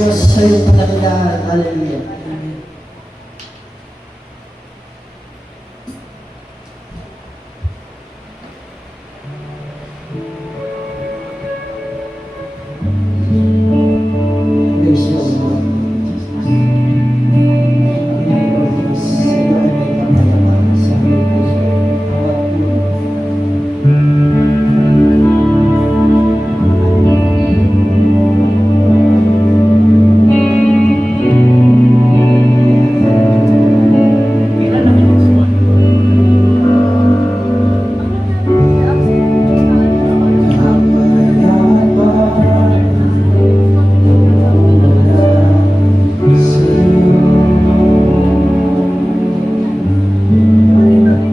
Diyos sa iyong pagkakilala. Hallelujah. Praise you, Lord. Sa iyo ay may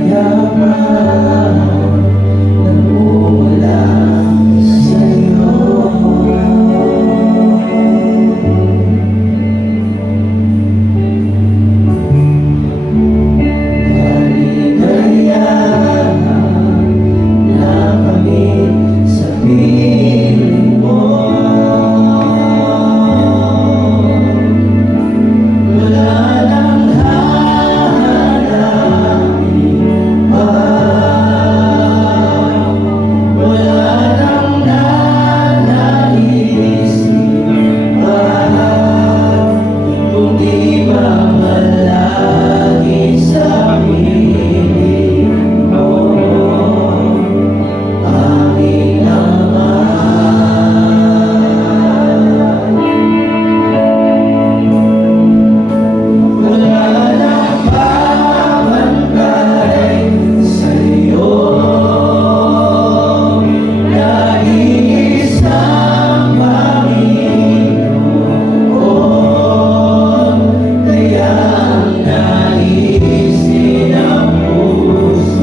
kapayapaan sa aming puso.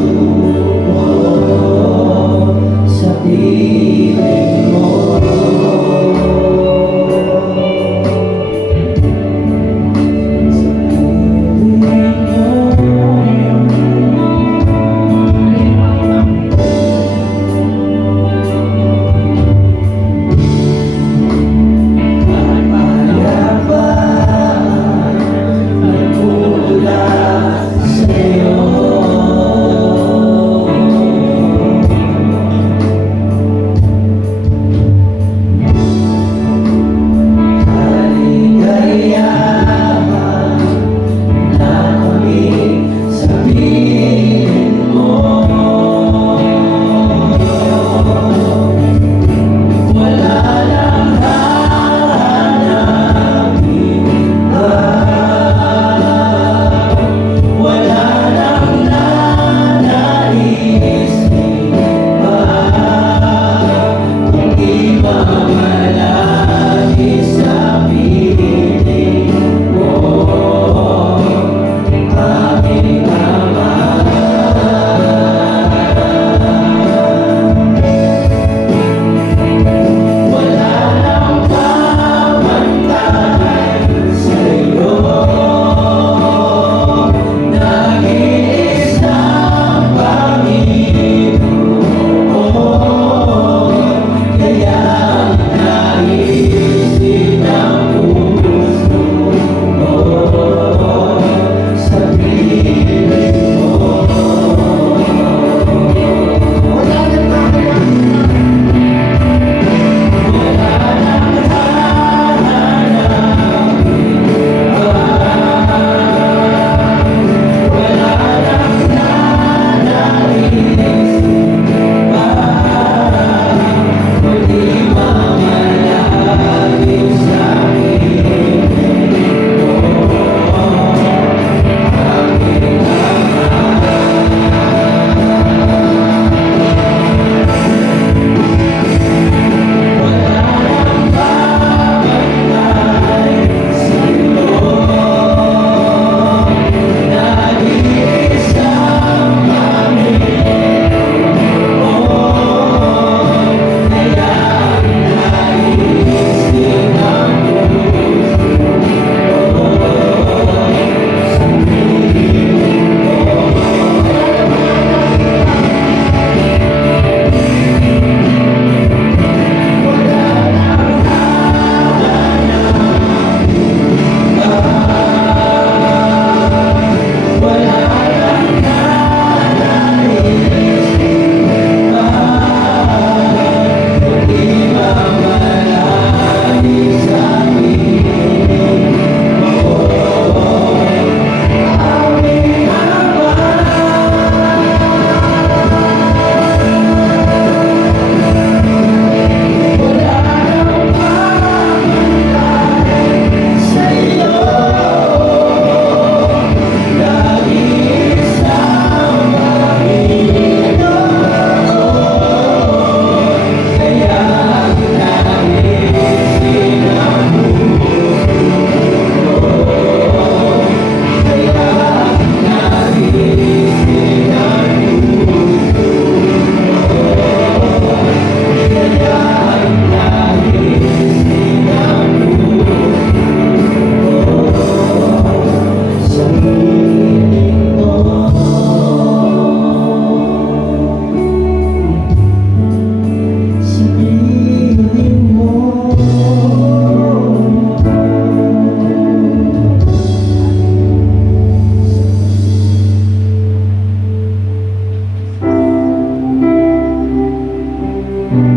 Dapat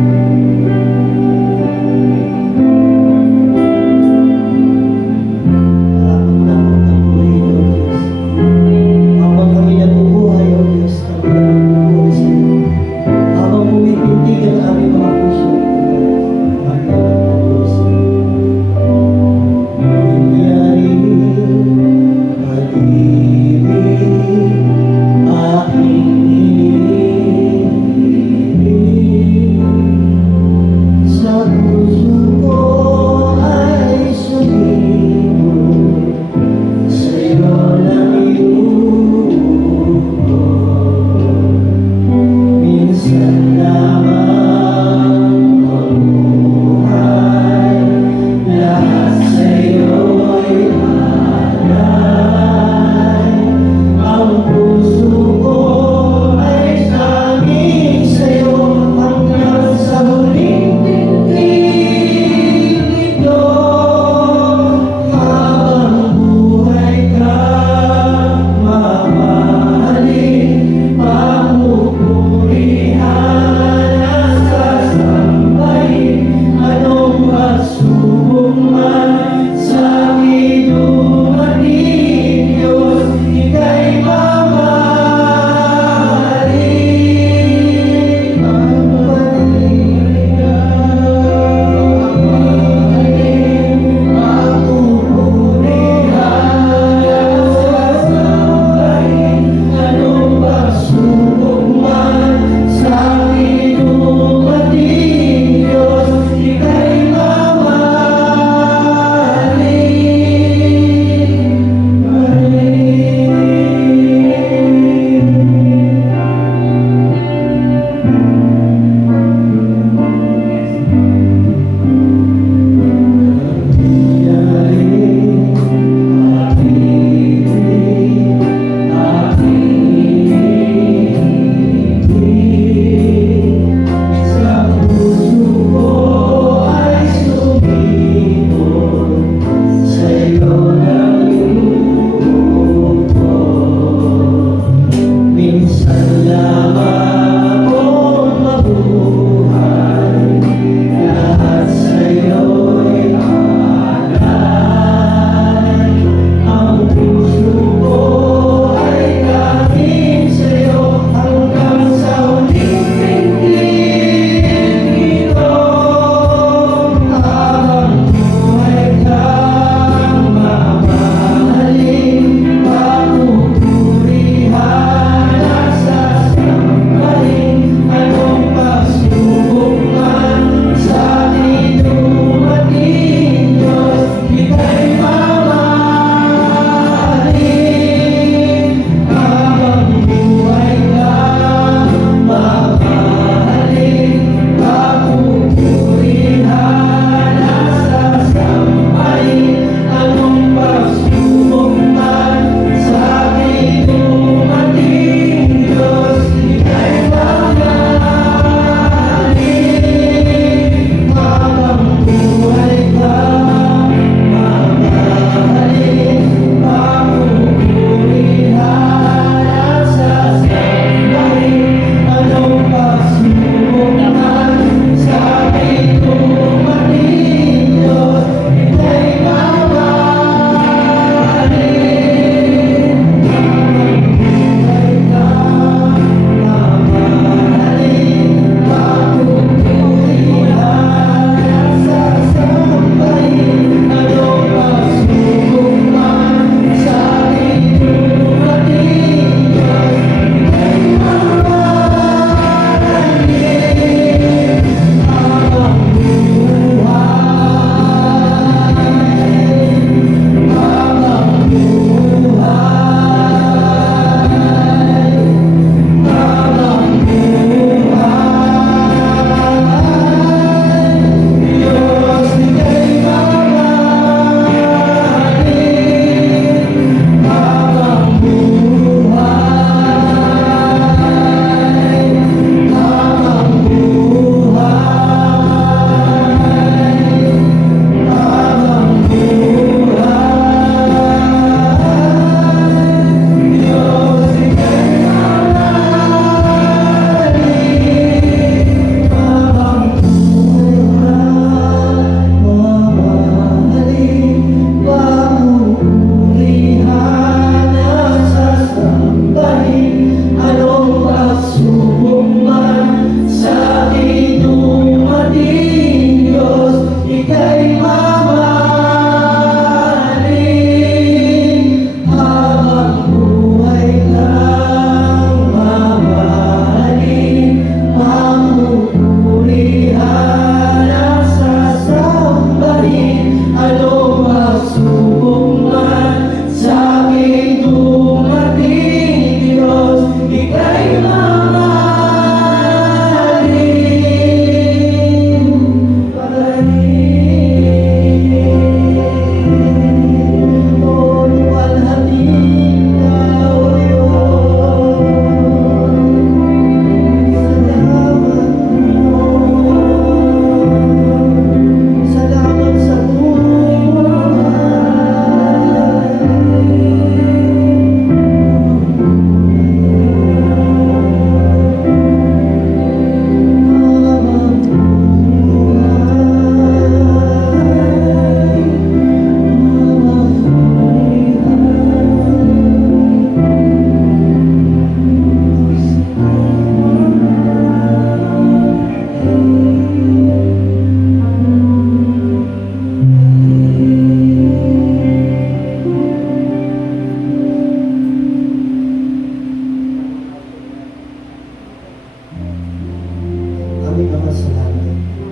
ang buhay, O Diyos. Habang kami nabubuhay, O Diyos, kami nabubuhay sa iyo. Habang pumipintig ang aming mga puso, kami nabubuhay sa iyo. Nangyari, pag-ibig, aking iniibig.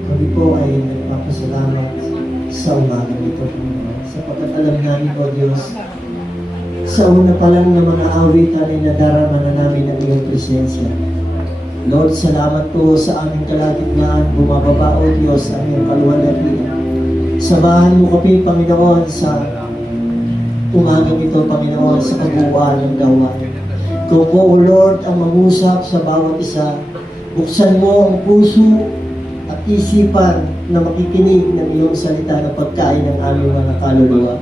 Kami po ay nagpapasalamat sa umaga nito, Panginoon. Sapagkat alam namin, O Diyos, sa una pa lang na mga awitan ay nadarama na namin ang iyong presensya. Lord, salamat po sa aming kalagitnaan. Bumababa, O Diyos, ang iyong kaluwalhatian. Samahan mo kami, Panginoon, sa umagang ito, Panginoon, sa kabuuan ng gawain. Ikaw po, O Lord, ang mangusap sa bawat isa. Buksan mo ang puso at isipan na makikinig ng iyong salita ng pagkain ng aming mga kaluluwa.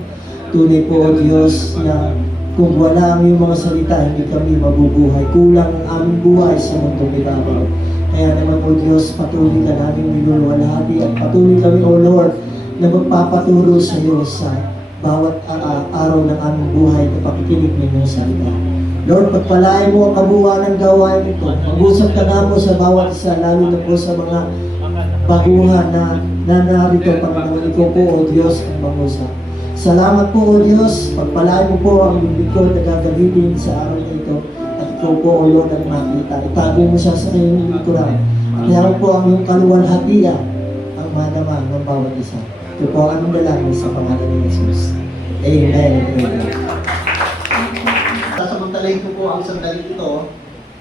Tunay po, O Diyos, na kung wala ang iyong mga salita, hindi kami mabubuhay. Kulang ang aming buhay sa mundong ibabaw. Kaya naman, O Diyos, patuloy ka namin minulwalhati at patuloy kami, O Lord, na magpapaturo sa iyo sa bawat araw ng aming buhay na pakikinig ng iyong salita. Lord, pagpalain mo ang kabuuan ng gawain ito. Mag-usap ka na mo sa bawat isa, lalo na po sa mga baguhan na narito, Panginoon. Ikaw po, O Diyos, ang mag-usap. Salamat po, O Diyos. Pagpalain mo po ang lingkod na gagamitin sa araw na ito. At ikaw po, O Lord, ang makita. Itago mo siya sa kanyang lingkuran. At hayaan po ang iyong kaluwalhatian ang madama ng bawat isa. Ito po ang aming dalangin sa pangalan ni Jesus. Amen. Amen. Sasamantalayin ko po ang sandali ito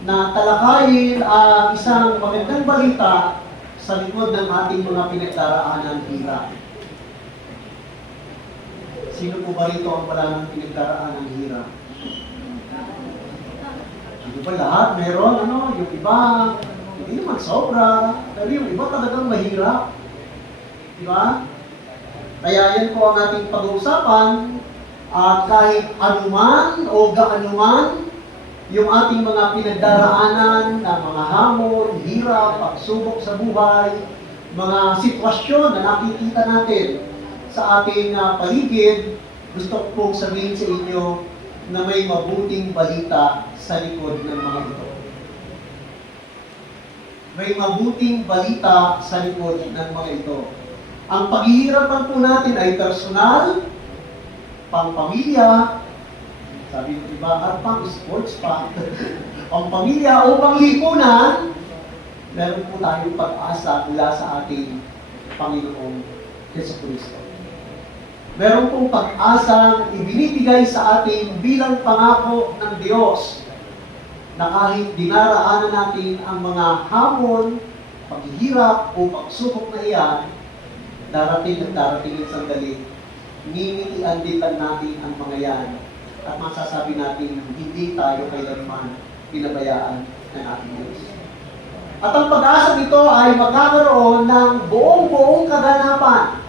na talakayin ang isang magandang balita sa likod ng ating mga pinagdaraanan hirap. Sino po ba rito ang wala ng pinagdaraanan hirap? Di ba lahat meron? Yung iba, hindi naman sobra. Pero yung iba talagang mahirap. Di ba? Kaya yan po ang ating pag-uusapan. Kahit anuman o gaanuman yung ating mga pinagdaraanan na mga hamon, hirap, pagsubok sa buhay, mga sitwasyon na nakikita natin sa ating paligid, gusto ko pong sabihin sa inyo na may mabuting balita sa likod ng mga ito. May mabuting balita sa likod ng mga ito. Ang paghihirapan po natin ay personal, pang-pamilya, sabi ko diba, at pang-sports pa, pang-pamilya o pang-lipunan, meron po tayong pag-asa mula sa ating Panginoong Jesucristo. Meron pong pag-asang ibinibigay sa atin bilang pangako ng Diyos na kahit dinaraanan natin ang mga hamon, paghihirap o pagsubok na iyan, darating at darating ang sandali, ningitian din natin ang mga yan at masasabi natin hindi tayo kailanman pinabayaan ng ating Diyos. At ang pag-asa nito ay magkakaroon ng buong kaganapan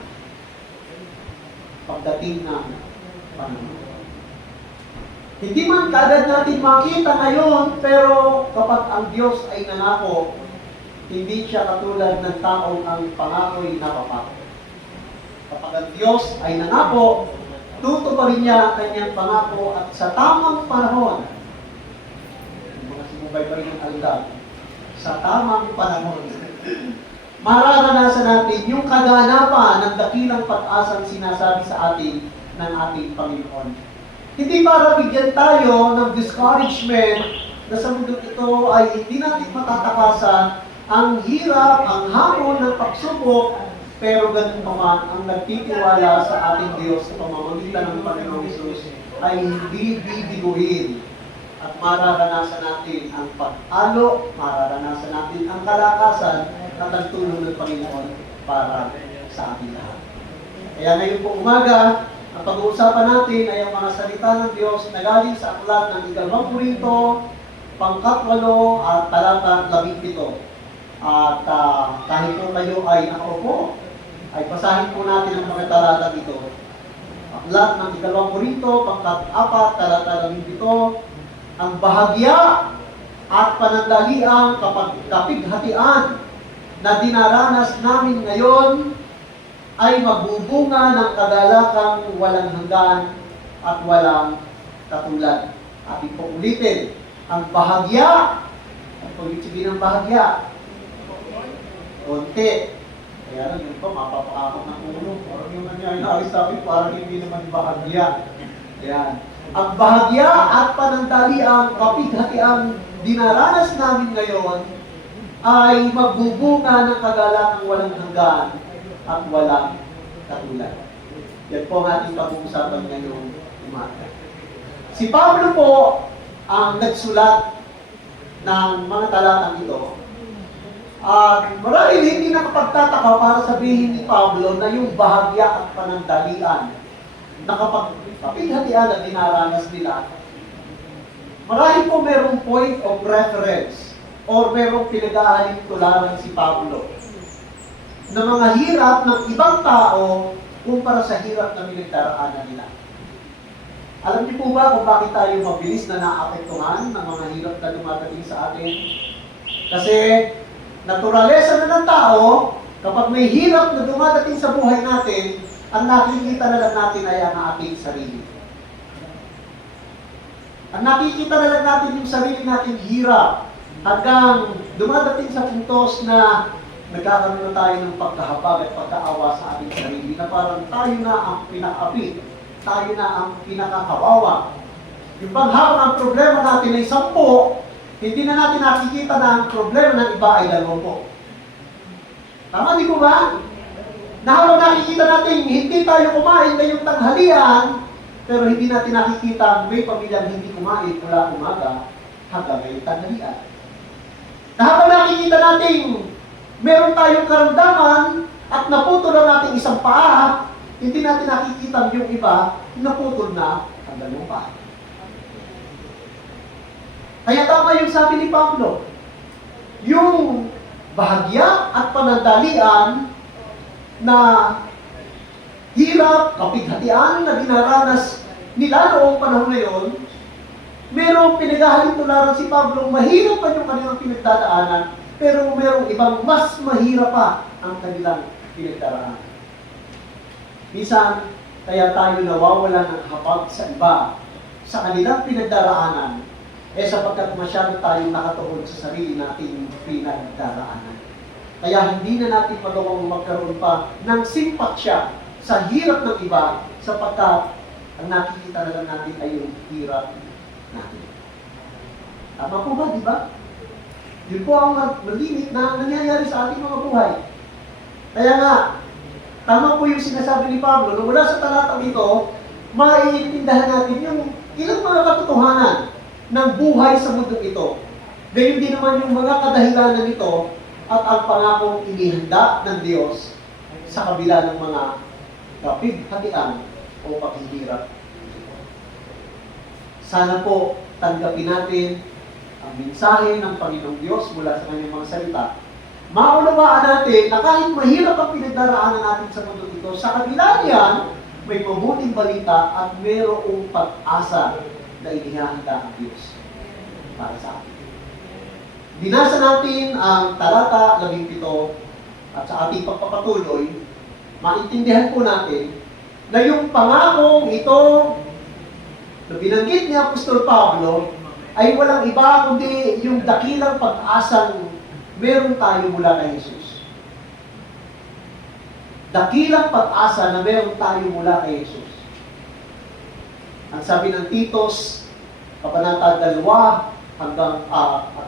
pagdating ng panahon. Hindi man kaagad natin makita ngayon, pero kapag ang Diyos ay nangako, hindi siya katulad ng taong ang pangako'y napapako. Kapag ang Diyos ay nangako, tutuparin niya ang kanyang pangako at sa tamang panahon, mga sumubay pa rin ang aldag, sa tamang panahon, mararanasan natin yung kaganapan ng dakilang pag-asang sinasabi sa atin ng ating Panginoon. Hindi para bigyan tayo ng discouragement na sa mundo ito ay hindi natin matatakasan ang hirap, ang hamon ng pagsubok, pero ganun pa man, ang nagtitiwala sa ating Diyos sa pamamagitan ng Panginoong Hesus ay hindi bibiguin. At mararanasan natin ang pag-alo, mararanasan natin ang kalakasan at ang tulong ng Panginoon para sa ating lahat. Kaya ngayon po umaga, ang pag-uusapan natin ay ang mga salita ng Diyos na galing sa aklat ng 2 Korinto, pangkat-8 at talata 17. At kahit po kayo ay nakaupo, ay basahin po natin ang mga talata dito. Aklat ng 2 Korinto, pangkat-4, talata 17. Ang bahagya at panandaliang kapighatian na dinaranas namin ngayon ay magbubunga ng kagalakang walang hanggan at walang katulad. Ating po ulitin, ang bahagya, ang pag-ibig ng bahagya, konti. Kaya lang yun pa, mapapakakot ng ulo. Parang yung nangyayari sa akin, parang hindi naman bahagya. Yan. Ang bahagya at panandaliang kapighatiang dinaranas namin ngayon ay magbubunga ng kagalakang walang hanggan at walang katulad. Yan po ang ating pag-uusapan ngayong umaga. Si Pablo po ang nagsulat ng mga talatang ito. At marahil hindi nakapagtataka para sabihin ni Pablo na yung bahagya at panandalian na kapag kapighatian at dinaranas nila, marahil po merong point of reference or merong pinag-aaling tularan si Pablo na mga hirap ng ibang tao kumpara sa hirap na pinagdaraanan nila. Alam niyo po ba kung bakit tayo mabilis na naapektuhan ng mga hirap na dumadating sa atin? Kasi naturalesa na ng tao, kapag may hirap na dumadating sa buhay natin, ang nakikita na lang natin ay ang ating sarili. Ang nakikita na lang natin yung sarili natin hirap hanggang dumadating sa puntos na nagkakaroon na tayo ng pagkahabag at pagkaawa sa ating sarili na parang tayo na ang pinaka-api, tayo na ang pinakakawawa. Yung bang habang ang problema natin ay 10, hindi na natin nakikita na ang problema ng iba ay 20. Tama di ko ba? Na habang nakikita natin hindi tayo kumain ngayong tanghalian, pero hindi natin nakikita may pamilyang hindi kumain mula umaga hanggang ngayong tanghalian. Na habang nakikita natin meron tayong karamdaman at naputol na natin isang paa, hindi natin nakikita yung iba naputol na ang dalawang paa. Kaya tama yung sabi ni Pablo, yung bahagya at panandalian na hirap, kapighatian na dinaranas nila noong panahon na yun, merong pinaghahalin tularan si Pablo, mahirap pa yung kanilang pinagdadaanan, pero merong ibang mas mahirap pa ang kanilang pinagdaraanan. Minsan, kaya tayo nawawala ng hapag sa iba sa kanilang pinagdaraanan, sapagkat masyado tayong nakatuon sa sarili nating pinagdaraanan. Kaya hindi na natin magawang magkaroon pa ng simpatsya sa hirap ng iba sapagkat ang nakikita na lang natin ay yung hirap natin. Tama po ba, di ba? Yun po ang malimit na nangyayari sa ating mga buhay. Kaya nga, tama po yung sinasabi ni Pablo, nung mula sa talatang ito, maiintindihan natin yung ilang mga katotohanan ng buhay sa mundong ito. Gayon din naman yung mga kadahilanan nito at ang pangakong inihanda ng Diyos sa kabila ng mga kapighatian o paghihirap. Sana po tanggapin natin ang mensahe ng Panginoong Diyos mula sa kanyang mga salita. Maunawaan natin na kahit mahirap ang pinagdaraanan natin sa mundo ito, sa kabila niyan, may mabuting balita at mayroong pag-asa na inihahanda ang Diyos para sa atin. Binasa natin ang talata 17 at sa ating pagpapatuloy, maintindihan po natin na yung pangakong ito na binanggit ni Apostol Pablo ay walang iba kundi yung dakilang pag-asang meron tayo mula kay Jesus. Dakilang pag-asa na meron tayo mula kay Jesus. Ang sabi ng Titos, Kabanata 2 hanggang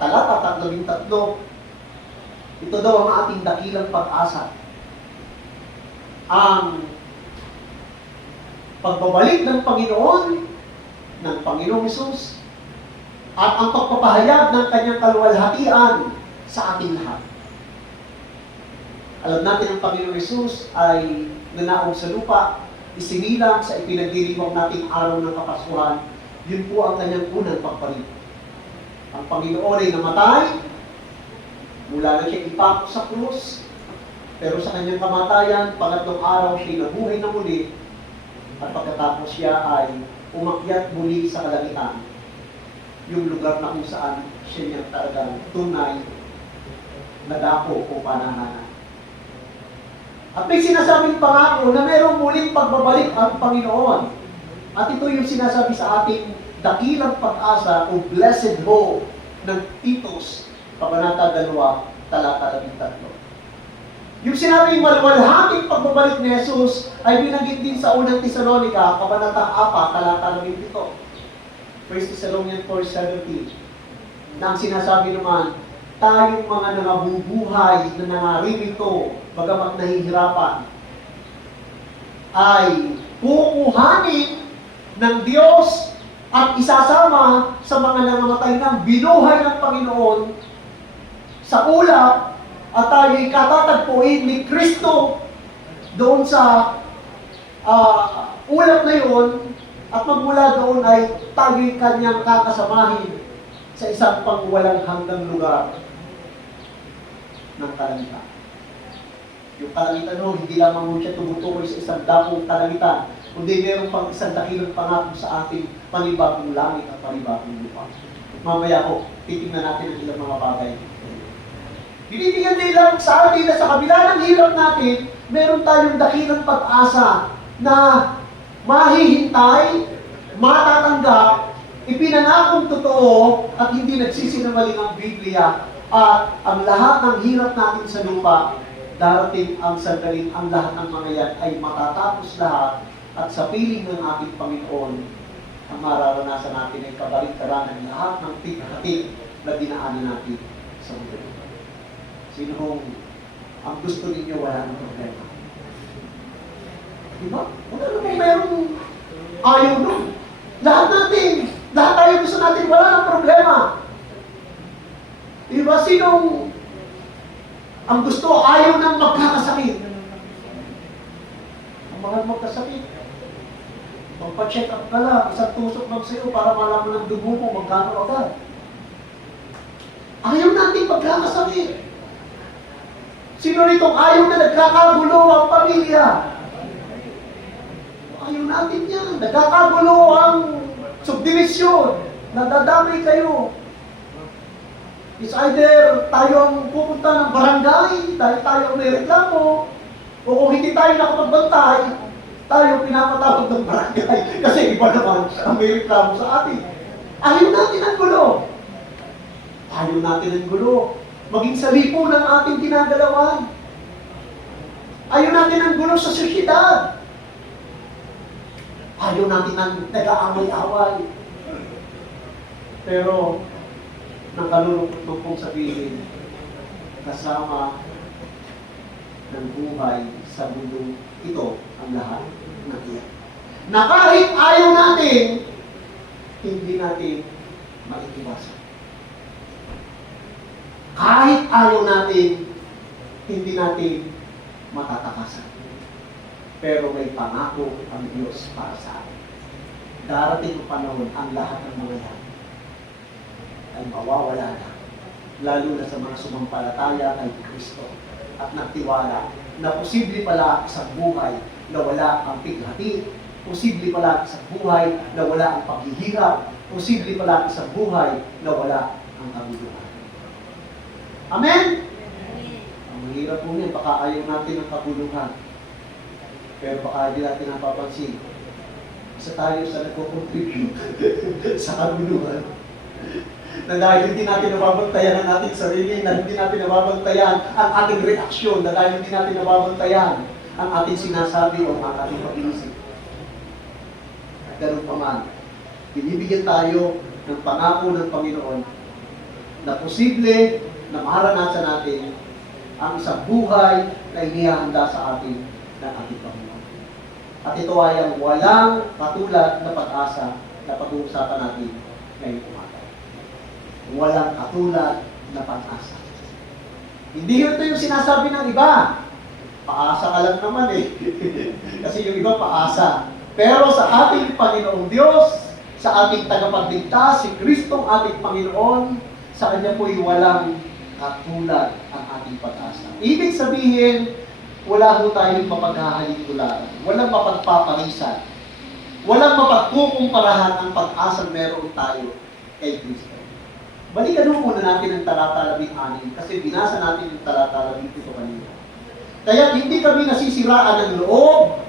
talata 13, ito daw ang ating dakilang pag-asa. Ang pagbabalik ng Panginoong Hesus, at ang pagpapahayag ng kanyang kaluwalhatian sa ating lahat. Alam natin ang Panginoong Hesus ay nanaog sa lupa, isinilang sa ipinagdiriwang nating araw ng Kapaskuhan. Yun po ang kanyang unang pagpalit. Ang Panginoon ay namatay, mula na siya ipako sa krus, pero sa kanyang kamatayan, pangatlong araw siya nabuhay na muli, at pagkatapos siya ay umakyat muli sa kalangitan, yung lugar na kung saan siya niyang talagang tunay na dako o panahanan. At may sinasabing pangako na mayroong muling pagbabalik ang Panginoon. At ito yung sinasabi sa ating dakilang pag-asa o blessed hope ng Titos, Kabanata 2, talata 13. Yung sinabing maluwalhating pagbabalik ni Jesus ay binanggit din sa unang Tesalonica, Kabanata 4, talata 17. 1 Thessalonians 4:17, na ang sinasabi naman tayong mga nangabubuhay na nangaririto, bagamat nahihirapan, ay kukuhanin ng Diyos at isasama sa mga nangamatay ng binuhay ng Panginoon sa ulap, at tayo'y katatagpuin ni Kristo doon sa ulap na yun, at magmula doon ay tayo'y kanyang kakasamahin sa isang pangwalang hanggang lugar ng kalangitan. Yung kalangitan ho, hindi lamang mo siya tumutukoy sa isang dakong kalangitan, kundi meron pang isang dakilang pangako sa ating panibagong langit at panibagong lupa. Mamaya ho, titingnan natin ang ilang mga bagay. Binibigyan nila sa atin na sa kabila ng hirap natin, meron tayong dakilang pag-asa na mahihintay, matatanggap, ipinangakong totoo at hindi nagsisinungaling ang Biblia, at ang lahat ng hirap natin sa lupa, darating ang sandaling ang lahat ng mga yan ay matatapos lahat, at sa piling ng ating Panginoon, ang mararanasan natin ay kabaligtaran ng lahat ng tighatik na dinaanan natin sa mundo. Sino ang gusto ninyo wala ng problema? Diba? Wala namang merong ayaw nun. Lahat tayo gusto natin wala ng problema. Diba? Sinong ang gusto ayaw ng magkakasakit? Ang mga magkasakit, magpa-check up ka lang, isang tusok lang sa'yo para malaman ng dugo mo magkano agad. Ayaw natin magkakasakit. Sino ritong ayaw na nagkakagulo ang pamilya? Ayaw natin yan. Nagkakagulo ang subdivision. Nadadamay kayo. It's either tayo ang pupunta ng barangay dahil tayo ang may reklamo, o kung hindi tayo nakapagbantay, tayo pinapatawag ng barangay kasi iba naman ang may reklamo sa atin. Ayaw natin ang gulo. Ayaw natin ang gulo. Maging sa lipo ng ating ginagalawan. Ayaw natin ang gulo sa sosyedad. Ayaw natin ang nag-aaway-away. Pero, nang kalulungkot kong sabihin, kasama ng buhay sa mundo ito ang lahat ng iyan. Na kahit ayaw natin, hindi natin maiiwasan. Kahit ayaw natin, hindi natin matatakasan. Pero may pangako ang Diyos para sa atin. Darating ang panahon, ang lahat ng mga yan ay mawawala na. Lalo na sa mga sumampalataya kay Kristo at nagtiwala na posible pala isang buhay na wala ang pighati, posible pala isang buhay na wala ang paghihirap, posible pala isang buhay na wala ang kabuluhan. Amen? Ang mahirap po niyan, baka ayaw natin ng kabuluhan. Pero baka hindi natin napapansin. Isa tayo sa nagko-contribute sa kabuluhan. Na dahil hindi natin nababantayan ang ating sarili, na hindi natin nababantayan ang ating reaksyon, na dahil hindi natin nababantayan ang ating sinasabi o ang ating pag-iisip. At ganun pa man, binibigyan tayo ng pangako ng Panginoon na posible na maranasan natin ang isang buhay na inihahanda sa atin ng ating Panginoon. At ito ay ang walang katulad na pag-asa na pag-uusapan natin ngayong umaga. Walang katulad na pag-asa. Hindi ito yung sinasabi ng iba. Paasa ka lang naman eh. Kasi yung iba paasa. Pero sa ating Panginoong Diyos, sa ating tagapagligtas, si Kristong ating Panginoon, sa Kanya po'y walang katulad ang ating pag-asa. Ibig sabihin, wala ho tayong mapaghahalintularan. Walang mapagpaparisan. Walang mapagkukumparahan ang pag-asang meron tayo kay Kristo. Balikan ho muna natin ang talata 16 kasi binasa natin yung talata 17 kanina. Kaya hindi kami nasisiraan ng loob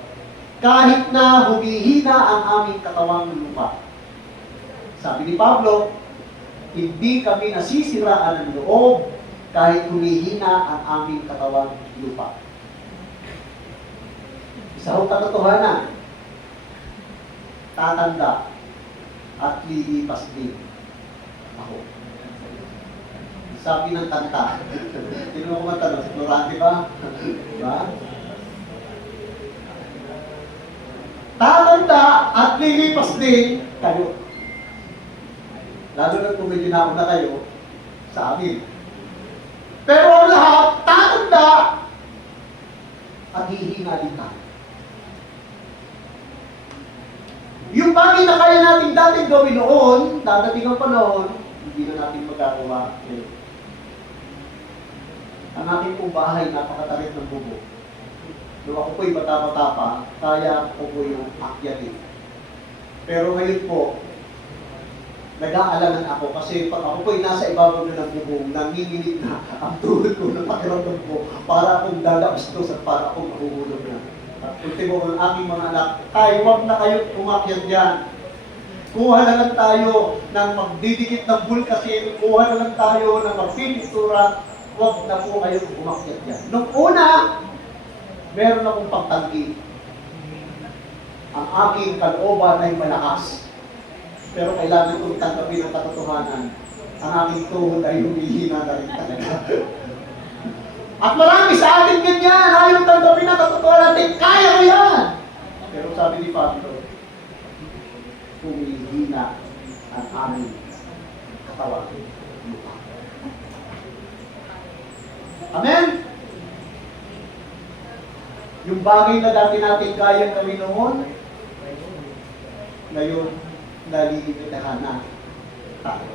kahit na humihina ang aming katawang lupa. Sabi ni Pablo, hindi kami nasisiraan ng loob kahit humihina ang aming katawang lupa. Isa ho katotohanan, tatanda at lilipas din ako. Sabi ng kanta. Sino mo kumanta nun? Si Florante ba? Diba? Tatanda at lilipas din kayo. Lalo na kung medyo nauna kayo sa amin. Pero ang lahat, tatanda at hihina din tayo. Yung bagay na kaya natin dating gawin noon, dadating ang panahon, hindi na natin magagawa. Ang aking pong bahay, napakatalit ng bubo. Nung ako po'y bata-bata pa, kaya ko po yung akyatin. Pero ngayon po, nag-aalangan ako kasi pag ako po'y nasa ibabaw na ng bubong, nanginginig na ang tuhod ko na pakiramdam ko para akong dadabastos at para akong mahuhulog na. At ultimo ang aking mga anak, tayo, huwag na kayo umakyat dyan. Kuha na lang tayo ng magdidikit ng bulkasin, kuha na lang tayo ng magpipintura, huwag na po kayo umakyat dyan. Nung una, meron akong pagtanggi. Ang aking kalooban ay malakas. Pero kailangan kong tanggapin ang katotohanan. Ang aking tuhod ay humihina na rin talaga. At marami sa atin ganyan, ayaw tanggapin ang katotohanan natin, kaya ko yan! Pero sabi ni Pablo, humihina ang aming katawan. Amen? Yung bagay na dati natin kayang gawin noon, ngayon, nalilimitahan na tayo.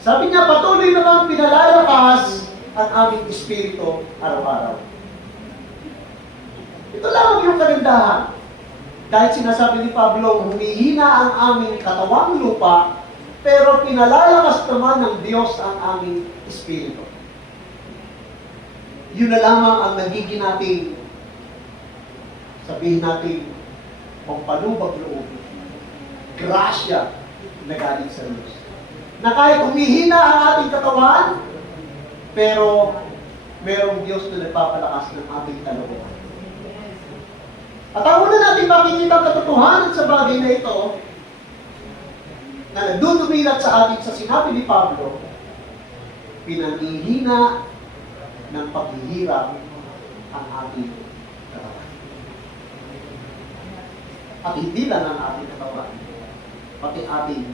Sabi niya, patuloy namang pinalalakas ang aming espiritu araw-araw. Ito lang yung kagandahan. Dahil sinasabi ni Pablo, humihina ang aming katawang lupa, pero pinalalakas naman ng Diyos ang aming espiritu. Yun na lamang ang nagiging natin, sabihin natin, pangpalubag loob, grasya na galing sa Diyos. Na kahit humihina ang ating katawan, pero merong Diyos na nagpapalakas ng ating kalooban. At ang una natin makikita ang katotohanan sa bagay na ito, na nagdudumilat sa atin sa sinabi ni Pablo, pinangihina ng paghihirap ang ating katawan. At hindi lang ang ating katawan, pati ating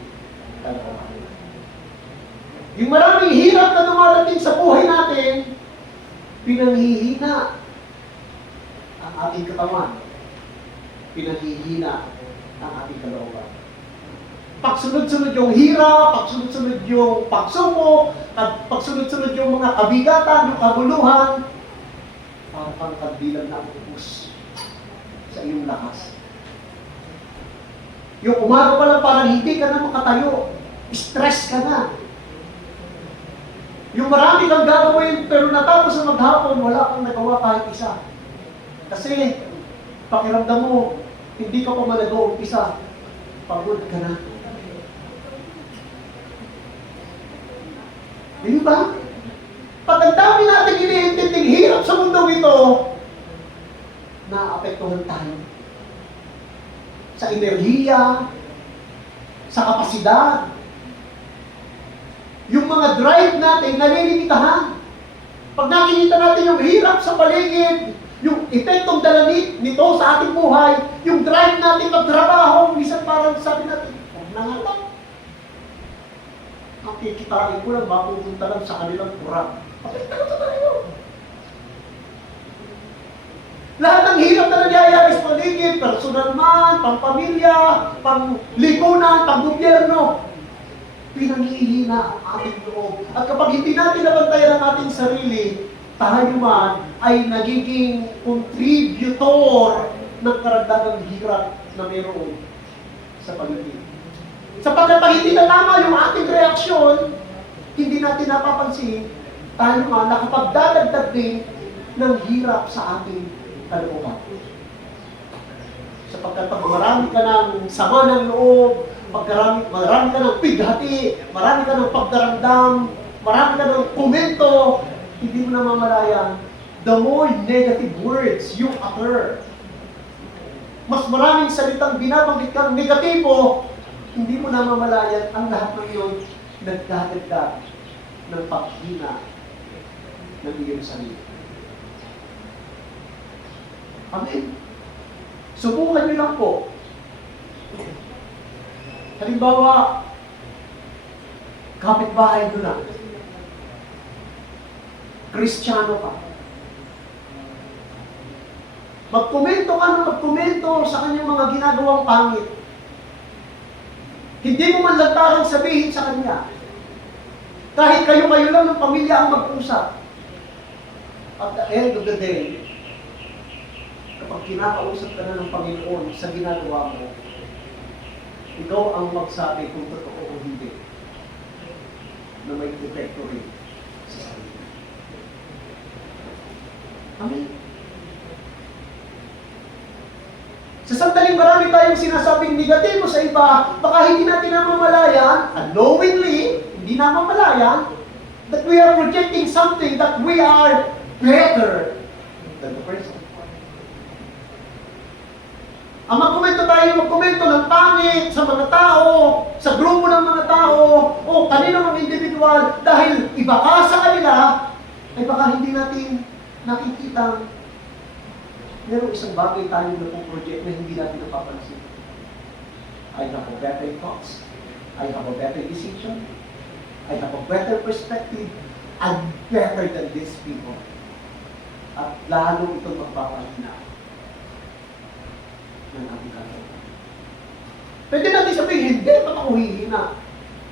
kalooban. Yung maraming hirap na dumarating sa buhay natin, pinanghihina ang ating katawan. Pinanghihina ang ating kalooban. Pagsunod-sunod yung hirap, pagsunod-sunod yung pagsubok, pagsunod-sunod yung mga kabigatan, yung kabuluhan, parang kang kagbilang na upos sa iyong lakas. Yung umaga pa lang parang hindi ka na makatayo, stress ka na. Yung marami kang gagawin, pero natapos na maghapon, wala kang nagawa kahit isa. Kasi, pakiramdam mo, hindi ka pa manag-uumpisa, pagod ka na. Di ba? Pag ang dami natin iniintinding hirap sa mundong ito, naapektuhan tayo. Sa enerhiya, sa kapasidad, yung mga drive natin, nalilimitahan. Pag nakikita natin yung hirap sa paligid, yung epektong dala nito sa ating buhay, yung drive natin magtrabaho, minsan parang sabi natin, huwag na nga lang. Ang kikitain ko lang, mapupunta lang sa kanilang kurang. Kapit na tayo. Lahat ng hirap na nangyayari sa paligid, personal man, pang-pamilya, pang-lipunan, pang-gobyerno, pinangihina ang ating loob. At kapag hindi natin nabantayan ang ating sarili, tayo man ay nagiging contributor ng karagdagang hirap na mayroon sa paligid. Sapagkat pag hindi na tama yung ating reaksyon, hindi natin napapansin, tayo man nakapagdadagdag din ng hirap sa ating kalooban. Sapagkat pag marami ka ng sama ng loob, marami ka ng pighati, marami ka ng pagdaramdam, marami ka ng komento, hindi mo namamalayan, the more negative words you utter. Mas maraming salitang binabanggit kang negatibo, hindi mo namamalayan ang lahat ng yun nagdadagdag ng paghina ng iyong sarili. Amen. Subukan niyo lang po. Halimbawa, kapitbahay nyo lang. Kristiyano ka. Magkomento ka ng magkomento sa kanyang mga ginagawang pangit. Hindi mo man lang tarang sabihin sa kanya. Kahit kayo-kayo lang ng pamilya ang mag-usap. At the end of the day, kapag kinakausap ka na ng Panginoon sa ginagawa mo, ikaw ang magsabi kung totoo o hindi na may epekto rin sa sarili. Amen. Sa sandaling marami tayong sinasabing negatibo sa iba, baka hindi natin namamalayan, unknowingly, hindi namamalayan, that we are projecting something that we are better than the person. Ang magkomento ng pangit sa mga tao, sa grupo ng mga tao, o kanino ng individual, dahil iba ka sa kanila, ay baka hindi natin nakikita merong isang bagay tayo na project na hindi natin napapansin. I have a better thoughts. I have a better decision. I have a better perspective. I'm better than these people. At lalo itong magpapahina ng ating kalooban. Pwede natin sabihin, hindi naman ako hihina.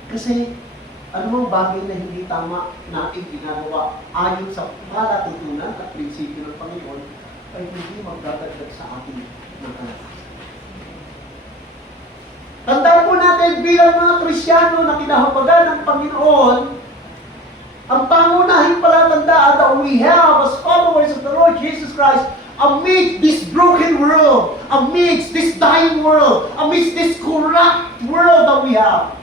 Kasi anumang bagay na hindi tama natin ginagawa ayon sa palatutunan at prinsipyo ng Panginoon ay hindi magdadagdag sa atin ng kalakasan. Tandaan po natin bilang mga Kristiyano na kinahabagan ng Panginoon, ang pangunahing palatandaan that we have as followers of the Lord Jesus Christ amidst this broken world, amidst this dying world, amidst this corrupt world that we have.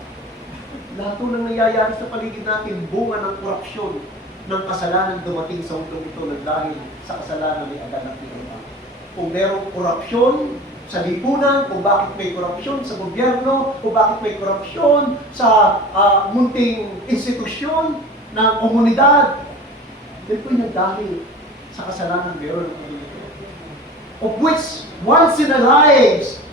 Lahat ng nangyayari sa paligid natin, bunga ng korupsyon, ng kasalanan dumating sa mundong ito na dahil sa kasalanan ni Adan at ni Eva. Kung merong korupsyon sa lipunan, kung bakit may korupsyon sa gobyerno, kung bakit may korupsyon sa munting institusyon ng komunidad, yan po yung dahil sa kasalanan meron ng mundo ito. Of which, once in our lives,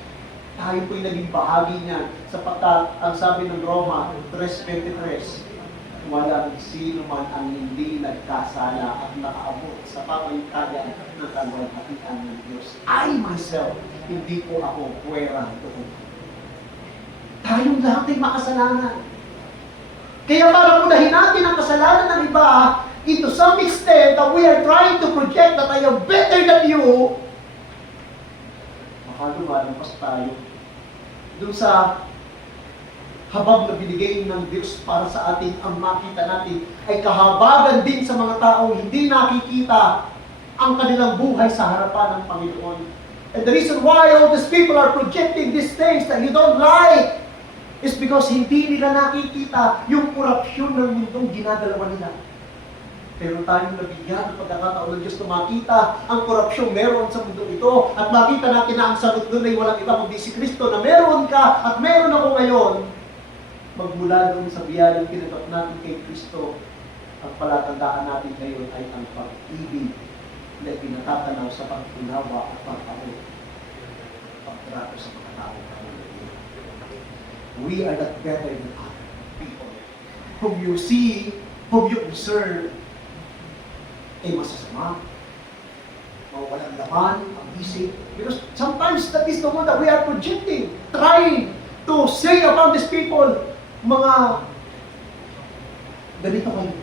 tayo po'y naging bahagi niya sapagkat ang sabi ng Roma 3:23, walang sino man ang hindi nagkasala at nakaabot sa pamayutayan ng kalwalhatian ng Diyos. I myself, hindi po ako puwera doon. Tayong lahat ay makasalanan. Kaya para unahin natin ang kasalanan ng iba, into some extent that we are trying to project that I am better than you, baka lumalampas tayo doon sa habag na binigay ng Diyos para sa atin, ang makita natin ay kahabagan din sa mga tao hindi nakikita ang kanilang buhay sa harapan ng Panginoon. And the reason why all these people are projecting these things that you don't like is because hindi nila nakikita yung korupsyon ng mundong ginagalawan nila. Pero tayong nabigyan ng pagkakataon ng Diyos na makita ang korupsyon meron sa mundo ito at makita natin na ang sagot doon ay walang iba kundi si Kristo na meron ka at meron ako ngayon. Magmula doon sa biyayang pinagot natin kay Kristo, ang palatandaan natin ngayon ay ang pag-ibig na pinatatanaw sa pag-unawa at pag-awit, pagtrato sa mga tao. We are not better than other people. Whom you see, whom you observe, ay masasama, mawawalang laman, ang isip. Because sometimes that is the one that we are projecting, trying to say about these people, mga ganito kayo.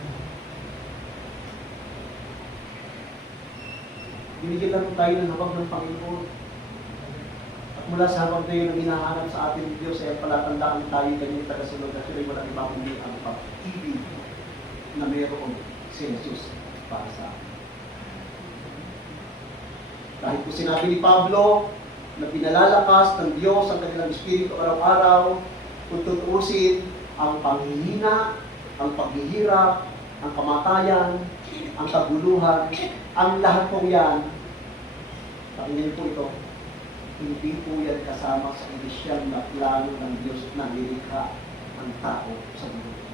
Binigyan lang tayo ng habag ng Panginoon. At mula sa habag na yun, ang hinahanap sa atin ng Diyos ay palatandaan tayo ganyan tagasunod at sila walang iba kundi ang pag-ibig na mayroon si Jesus para sa atin. Kahit po sinabi ni Pablo na pinalalakas ng Diyos ang kanilang espiritu araw-araw, kung tutuusin ang panghihina, ang paghihirap, ang kamatayan, ang kaguluhan, ang lahat po yan, pakinggan po ito, hindi po yan kasama sa inisyal na plano ng Diyos na nilikha ang tao sa mundo.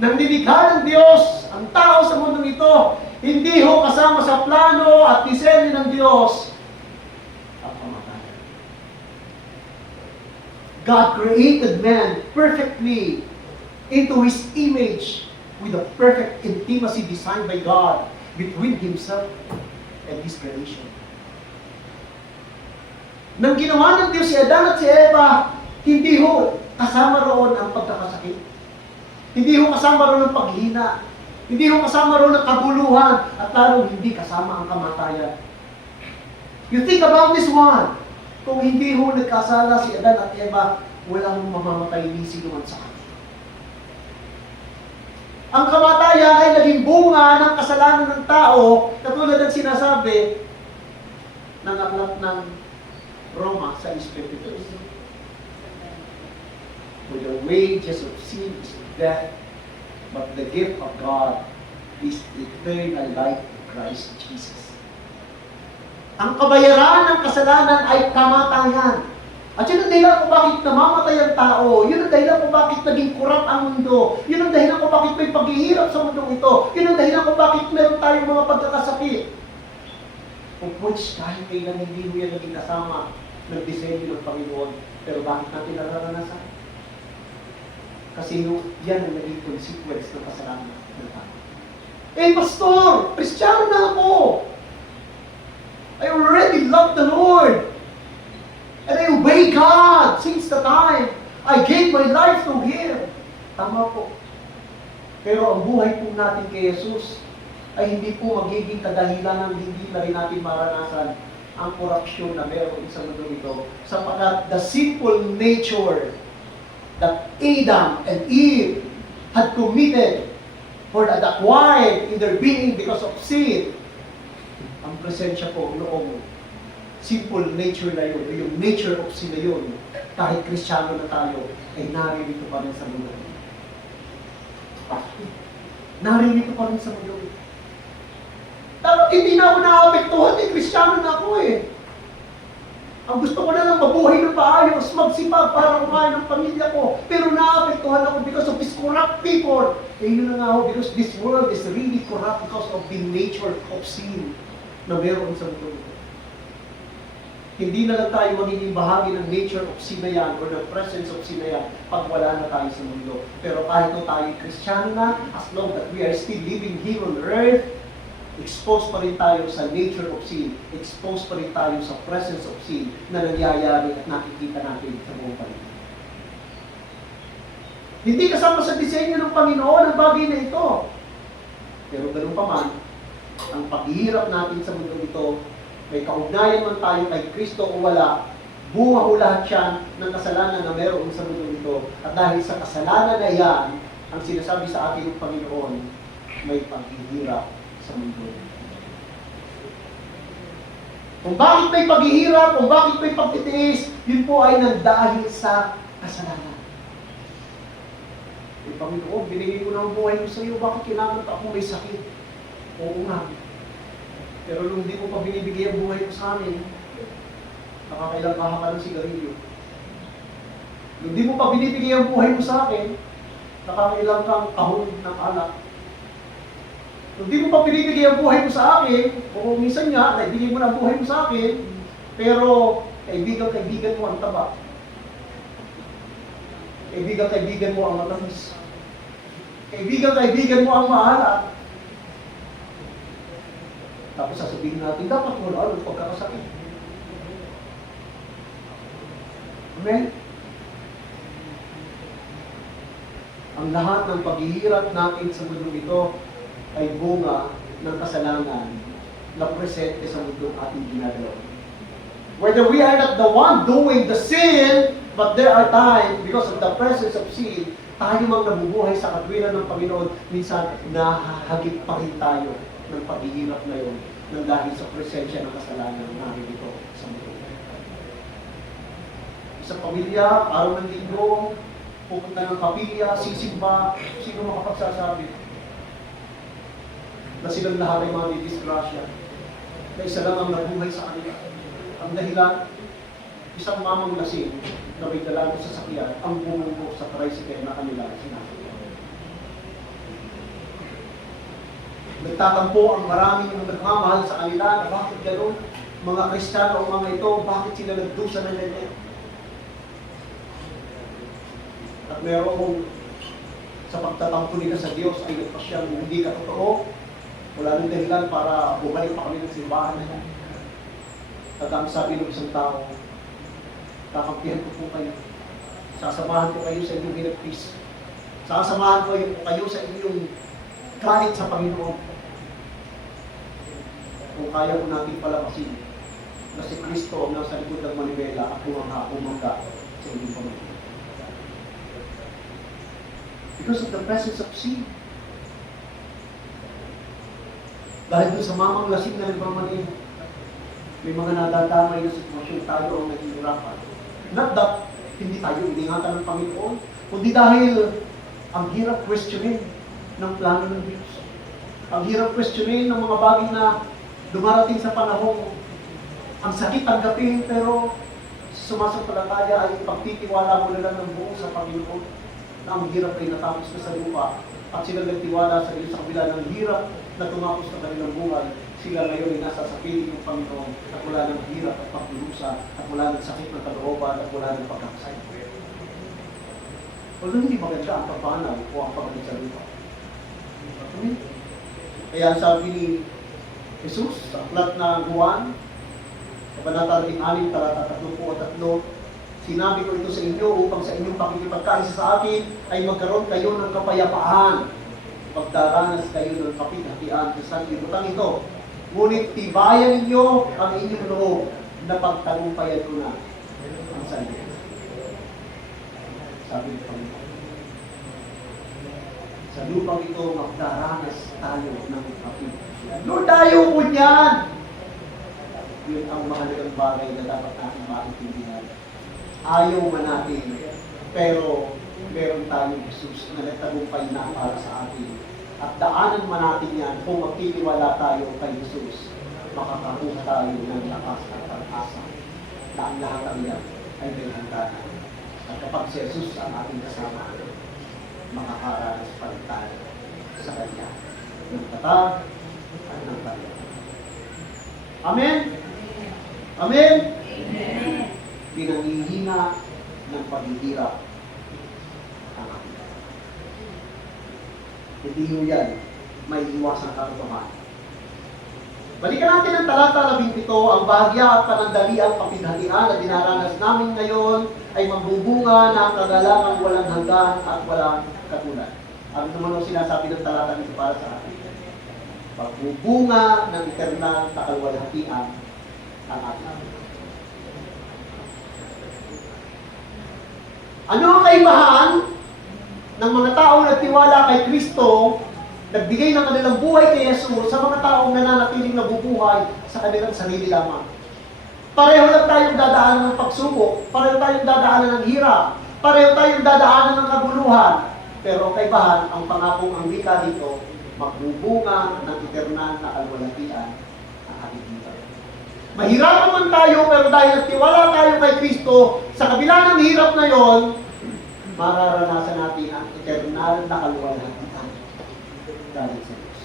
Nang nilikha ng Diyos ang tao sa mundong ito, hindi ho kasama sa plano at disenyo ng Diyos ang kamatayan. God created man perfectly into His image with a perfect intimacy designed by God between Himself and His creation. Nang ginawa ng Diyos si Adan at si Eva, hindi ho kasama roon ang pagkakasakit. Hindi ho kasama roon ang paghihina. Hindi ho kasama roon ang kabuluhan. At lalo hindi kasama ang kamatayan. You think about this one. Kung hindi ho nagkasala si Adan at Eva, walang mamamatay ni sinuman sa kanila. Ang kamatayan ay naging bunga ng kasalanan ng tao, katulad ng sinasabi ng aklat ng Roma sa 6:22. For the wages of sin is death, but the gift of God is eternal life in Christ Jesus. Ang kabayaran ng kasalanan ay kamatayan. At yun ang dahilan kung bakit namamatay ang tao. Yun ang dahilan kung bakit naging kurap ang mundo. Yun ang dahilan kung bakit may paghihirap sa mundong ito. Yun ang dahilan kung bakit meron tayong mga pagkakasakit. Kung which kahit kailan hindi mo yan naging kasama ng disenyo ng Panginoon. Pero bakit natin nararanasan? Kasi yan ang naging consequence ng kasalanan ng tao. Eh, Pastor! Kristiyano na ako! I already love the Lord! And I obey God since the time I gave my life to Him. Tama po. Pero ang buhay po natin kay Jesus ay hindi po magiging kadahilan ng hindi na rin natin maranasan ang korupsyon na meron sa mundo ito. Sapagkat the simple nature that Adam and Eve had committed or had acquired in their being because of sin, ang presensya po noong simple nature na yun, yung nature of sin na yun, kahit Kristiyano na tayo, ay naririto pa rin sa mundo. Naririto pa rin sa mundo. Dapat hindi na ako naapektuhan, Kristiyano na ako eh. Ang gusto ko na lang mabuhay ng paayos, magsipag para kumain ng pamilya ko. Pero naapektuhan ako because of these corrupt people. Eh yun na nga ako, because this world is really corrupt because of the nature of sin na meron sa mundo ito. Hindi na lang tayo magiging bahagi ng nature of sin na yan or ng presence of sin na yan pag wala na tayo sa mundo. Pero kahit na tayo Kristiyano na, as long that we are still living here on earth, exposed pa rin tayo sa nature of sin, exposed pa rin tayo sa presence of sin na nangyayari at nakikita natin sa buong paligid. Hindi kasama sa disenyo ng Panginoon ang bagay na ito. Pero ganun pa man, ang paghihirap natin sa mundo ito, may kaugnayan man tayo kay Kristo o wala, bunga o lahat yan ng kasalanan na meron sa mundo ito. At dahil sa kasalanan na yan, ang sinasabi sa atin ng Panginoon, may paghihirap sa mundo. Kung bakit may paghihirap, kung bakit may pagtitiis, yun po ay nagdahil sa kasalanan. Eh, Panginoon, binigay ko na ang buhay ko sa iyo, bakit kailangan ako may sakit? Oo nga. Pero nung hindi ko pa binibigay ang buhay ko sa amin, nakakailang kaha ka ng sigarilyo. Nung hindi mo pa binibigay ang buhay mo sa akin, nakakailang kang kahon ng alak. Nung hindi mo pa binibigay ang buhay mo sa akin, o minsan nga, naibigay mo na ang buhay mo sa akin, pero kaibigan mo ang taba. Kaibigan mo ang matamis. Kaibigan mo ang mahalak. Tapos sasabihin natin, dapat wala ang pagkakasakit. Amen? Ang lahat ng paghihirap natin sa mundo ito ay bunga ng kasalanan na presente sa mundo ating ginagawa. Whether we are not the one doing the sin, but there are times, because of the presence of sin, tayo mang nabubuhay sa katwiran ng Panginoon, minsan nahahagip pa rin tayo ng paghihirap na yun nang dahil sa presensya ng kasalanan namin dito sa mundo. Sa pamilya, araw ng linggo, pupunta ng kapilya, sisimba, sino makapagsasabi na silang lahat ay mga didisgrasya, na isa lang ang nabuhay sa kanila. Ang dahilan, isang mamang lasing na may dalang sa sasakyan ang bumubo sa tricycle na kanila sinasakyan. Nagtatampo ang maraming nagmamahal sa kanila na bakit gano'n? Mga Kristiyano o mga ito, bakit sila nagdusa ng ganyan? At merong sa pagtatampo nila sa Diyos ay nagpasyang hindi ka totoo. Wala nang dahilan para bumalik pa kami ng simbahan nila. At ang sabi ng isang tao, kakampihan ko po kayo. Sasamahan ko kayo sa inyong hinagpis. Sasamahan ko kayo sa inyong galit sa Panginoon. Kung kaya ko natin palamasin na si Kristo ang nasa likod ng manibela at umangga sa inyong Panginoon. Because of the presence of sin. Dahil doon sa mamang lasing na nagmamanin, may mga nadadamay na sitwasyon tayo ang naghihirapan. Not that hindi tayo iningatan ng Panginoon, kundi dahil ang hirap questionin ng plano ng Diyos. Ang hirap questionin ng mga bagay na dumarating sa panahon. Ang sakit tanggapin, pero sumasampalataya ay pagtitiwala mo na lang ng buo sa Panginoon. Na ang hirap ay natapos na sa lupa at sila nagtiwala sa Diyos sa kabila ng hirap na tumapos na kanilang buhay. Sila ngayon ay nasa sa piling ng Panginoon at wala ng hirap at pagdurusa at wala ng sakit ng kalooban at wala ng pagkakasay. Although hindi maganda ang pagpanaw o ang pagkalit sa lupa. Kaya sabi ni Jesus sa aklat na Juan, Kabanata 16, talata 33, sinabi ko ito sa inyo upang sa inyong pakikipagkaisa sa akin ay magkaroon kayo ng kapayapaan. Pagdaranas kayo ng kapighatian sa sanlibutan ito. Ngunit tibayan ninyo ang inyong loob na pagtagumpayan ko na ang sanlibutan. Sabi ng Panginoon. Sa lupang ito, magdaranas tayo ng kapighatian. Lord, ayaw ko niyan! Yun ang mahalagang bagay na dapat natin maintindihan. Ayaw man natin, pero meron tayong Jesus na nagtagumpay na para sa atin. At daanan man natin yan, kung magtitiwala tayo kay Jesus, makakakuha tayo ng lakas at pag-asa na ang lahat ng yan ay may hangganan. At kapag si Jesus ang ating kasama, makakaranas pa rin tayo sa Kanya ng tatag at ng tayo. Amen? Amen? Amen. Pinangihina ng paghihirap ang ating. Hindi mo yan may iwasan katotohanan. Balikan natin ang talata 17, ang bahagya at panandaliang kapighatian na dinaranas namin ngayon ay magbubunga ng kagalangang walang hanggan at walang katulad. Ano naman ang sinasabi ng talata nito para sa atin? Magbubunga ng eternal na kalwalhatian ang ating. Ano ang kaibahan ng mga taong nagtiwala kay Kristo, nagbigay ng kanilang buhay kay Jesus sa mga taong nananatiling nabubuhay sa kanilang sarili lamang? Pareho lang tayong dadaanan ng pagsubok, pareho tayong dadaanan ng hirap, pareho tayong dadaanan ng kaguluhan. Pero kaibahan, ang pangakong ang wika dito, magbubunga ng eternal na kalwalhatian ang ating buhay. Mahirapan man tayo, pero dahil nagtiwala tayo kay Kristo, sa kabila ng hirap na yon, mararanasan natin ang eternal na kalwalhatian dahil sa Diyos.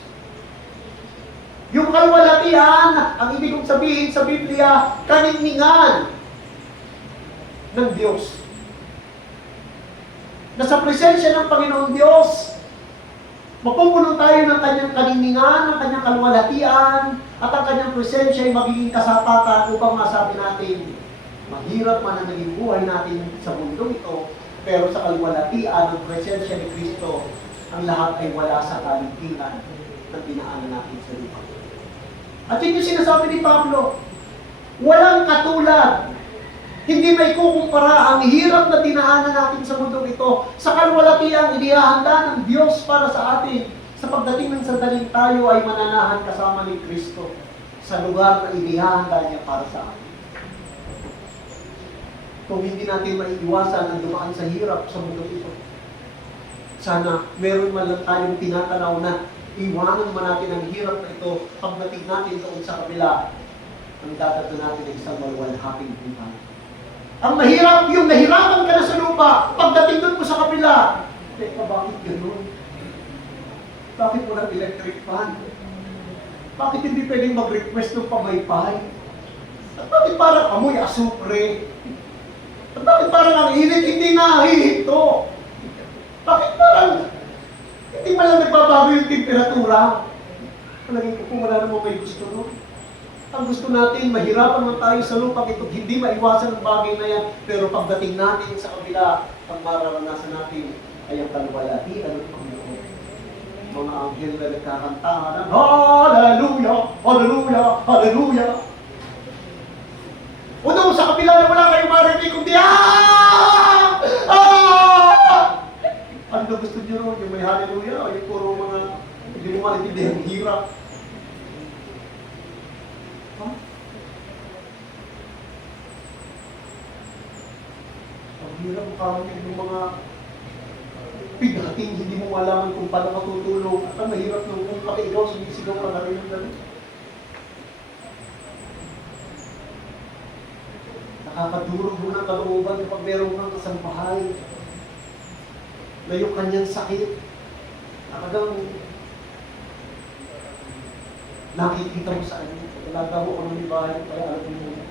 Yung kalwalhatian, ang ibig kong sabihin sa Biblia, kaningningan ng Diyos. Na sa presensya ng Panginoon Diyos, mapupuno tayo ng kanyang kaningningan, ng kanyang kalwalhatian, at ang kanyang presensya ay magiging kasapatan upang masabi natin, mahirap man ang naging buhay natin sa mundo ito, pero sa kalwalhatian ng presensya ni Kristo, ang lahat ay wala sa kaligtingan na pinaanan natin sa lupa. At yun yung sinasabi ni Pablo, walang katulad. Hindi may kukumpara ang hirap na dinaanan natin sa mundo ito sa kalwalhatiang inihahanda ng Diyos para sa atin. Sa pagdating ng sandaling tayo ay mananahan kasama ni Kristo sa lugar na inihahanda niya para sa atin. Kung hindi natin maiiwasan ang dumaan sa hirap sa mundo ito, sana meron man lang tayong tinatanaw na iwanan man natin ang hirap na ito pagdating natin doon sa kabila, ang dadato natin ay isang maluwalhating buhay. Ang mahirap, yung nahirapan ka na sa lupa, pagdating doon mo sa kabila, teka, bakit gano'n? Bakit walang electric fan? Bakit hindi pwedeng mag-request ng pamaypay? At bakit parang amoy asupre? At bakit parang ang init hindi nahihinto? Bakit parang hindi man lang nagbabago yung temperatura? Palagay ko kung wala namang may gusto nun. Ang gusto natin, mahirapan man tayo sa lupang ito, hindi maiwasan ang bagay na yan. Pero pagdating natin sa kabila, ang mararanasan natin ay ang kalwalatian ng Panginoon. Mga anghel na nagkakantahan ng Hallelujah! Hallelujah! Hallelujah! O doon sa kabila na wala kayong marinig, kundi ano na gusto nyo ron? Yung may hallelujah o yung puro mga hindi mo maintindihan, hirap? Huh? Ang hirap makarinig ng mga pigating, hindi mo malaman kung paano matutulog. At ang mahirap nung kung pati ikaw, sumisigaw ka na rin ng gano'n. Nakakadurog mo ng kalooban kapag meron kang kasambahay na yung kanyang sakit. Talagang nakikita mo sa kanya. Talaga mo ang libahan, kaya alam mo.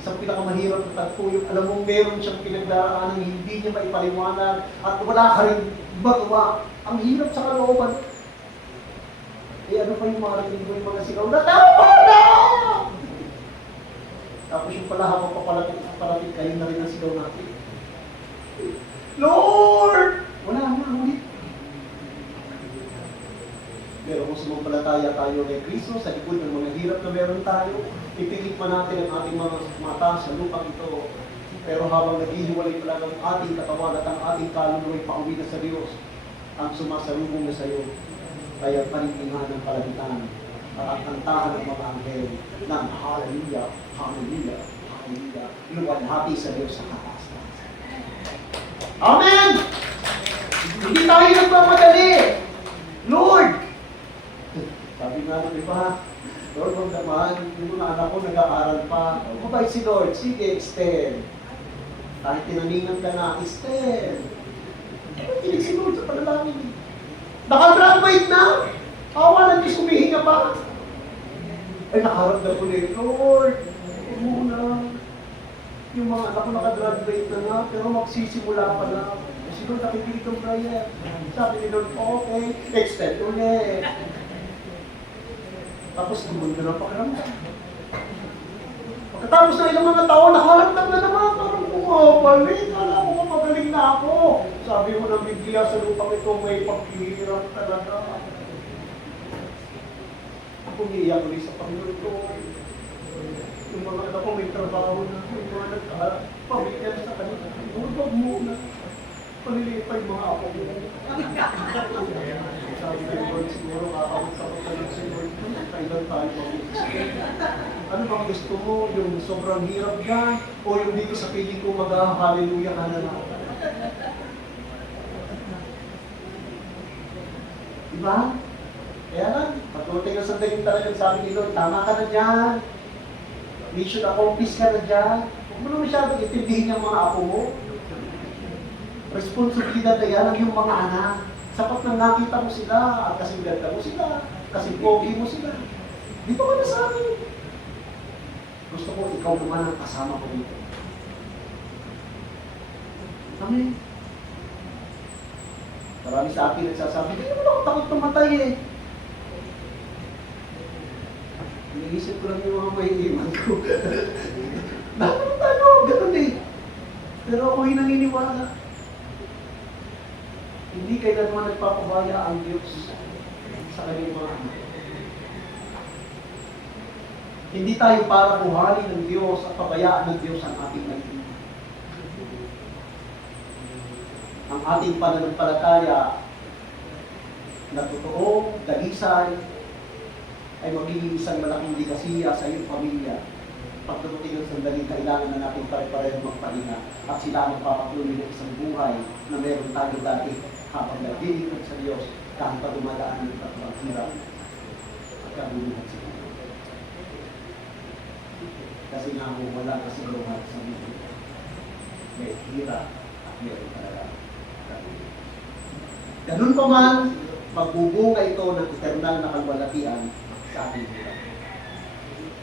Isang pinakamahirap na tagpo, yung alam mong meron siyang pinagdaraanan, hindi niya maipaliwanag, at wala ka rin magawa. Ang hirap sa kalooban. Eh ano pa yung marinig mo yung mga sigaw na, tama na! Tapos yung pala habang papalapit kayo na rin ang sigaw natin. Lord! Wala na, ulit. Pero kung sumampalataya tayo kay Kristo, sa likod ng mga hirap na meron tayo, ipilit man natin ang ating mga mata sa lupang ito. Pero habang naghihiwalay talaga ang ating katawan at ang ating kaluluwa ay pauwi na sa Diyos, ang sumasalubong na sa iyo ay ang paningtingan ng palagitan at ang kantahan ng mga anghel ng Hallelujah, Hallelujah, Hallelujah. Luwalhati sa Diyos sa taas. Amen! Hindi tayo nagmamadali. Lord! Sabi nga ng iba, Lord, huwag naman, yung mga anak ko nag-aaral pa. Mabait si Lord, sige, extend. Kahit tinaningan ka na, extend. Kinig si Lord sa panalangin. Nakagraduate na! Awa na Diyos, humihinga pa. Ay, nakaharap na ulit, Lord, huwag muna. Yung mga anak ko nakagraduate na nga, pero magsisimula pa na. Kasi Lord, nakikinig ang prayer. Sabi ni Lord, okay, extend ulit. Tapos tumundo na pakiramdam. Pagkatapos na ilang mga taon, nakaramdam na naman, parang bumabalik. Kala ko magaling na ako. Sabi mo ng Biblia sa lupang ito, may paghihirap talaga. Ako niiyak ulit sa Panginoon ko. Yung mga anak ko may trabaho na, yung mga nagpamilya sa kanila. Huwag muna. Palilipay mga ako. Sabi ko, Lord, siguro kakawag sa mga si Lord. Kailan tayo mag-isip? Ano bang gusto mo? Yung sobrang hirap ka? O yung dito sa piling ko mag-hallelujah ka na lang? Diba? Kaya lang, patuloy na sandali talagang sabi ni Lord, tama ka na dyan. Mission accomplished ka na dyan. Huwag mo na masyadong itindihin yung mga apo mo. Responsibilidad na yan ang yung mga anak. Sapat na nakita mo sila, at kasing ganda mo sila, kasing pogi mo sila. Di ba ka na sa akin? Gusto ko ikaw naman ang kasama ko dito. Amen. Marami sa akin nagsasabi, hindi naman ako takot tumatay eh. Iniisip ko lang yung mga mahihiman ko. Bakit tayo? Ganun eh. Pero ako'y naniniwala. Hindi kailanman nagpapabaya ang Diyos sa kanyang mga anak. Hindi tayo para buhanin ng Diyos at pabayaan ng Diyos ang ating naiinit. Ang ating pananampalataya na totoong dalisay ay magiging isang malaking ligasiya sa iyong pamilya. Pag dumating ang sandaling, kailangan na natin pare-pareho magpahinga at sila ang magpapatuloy ng isang buhay na meron tayo dati habang naglilingkod sa Diyos kahit pa dumadaan ng tatlong hirap at kabuluhan sa Diyos. Kasi nga mo, wala kasi luhat sa mundo. May hirap at meron talaga. Ganun pa man, magbubunga ito ng eternal na kalwalatian sa ating hirap.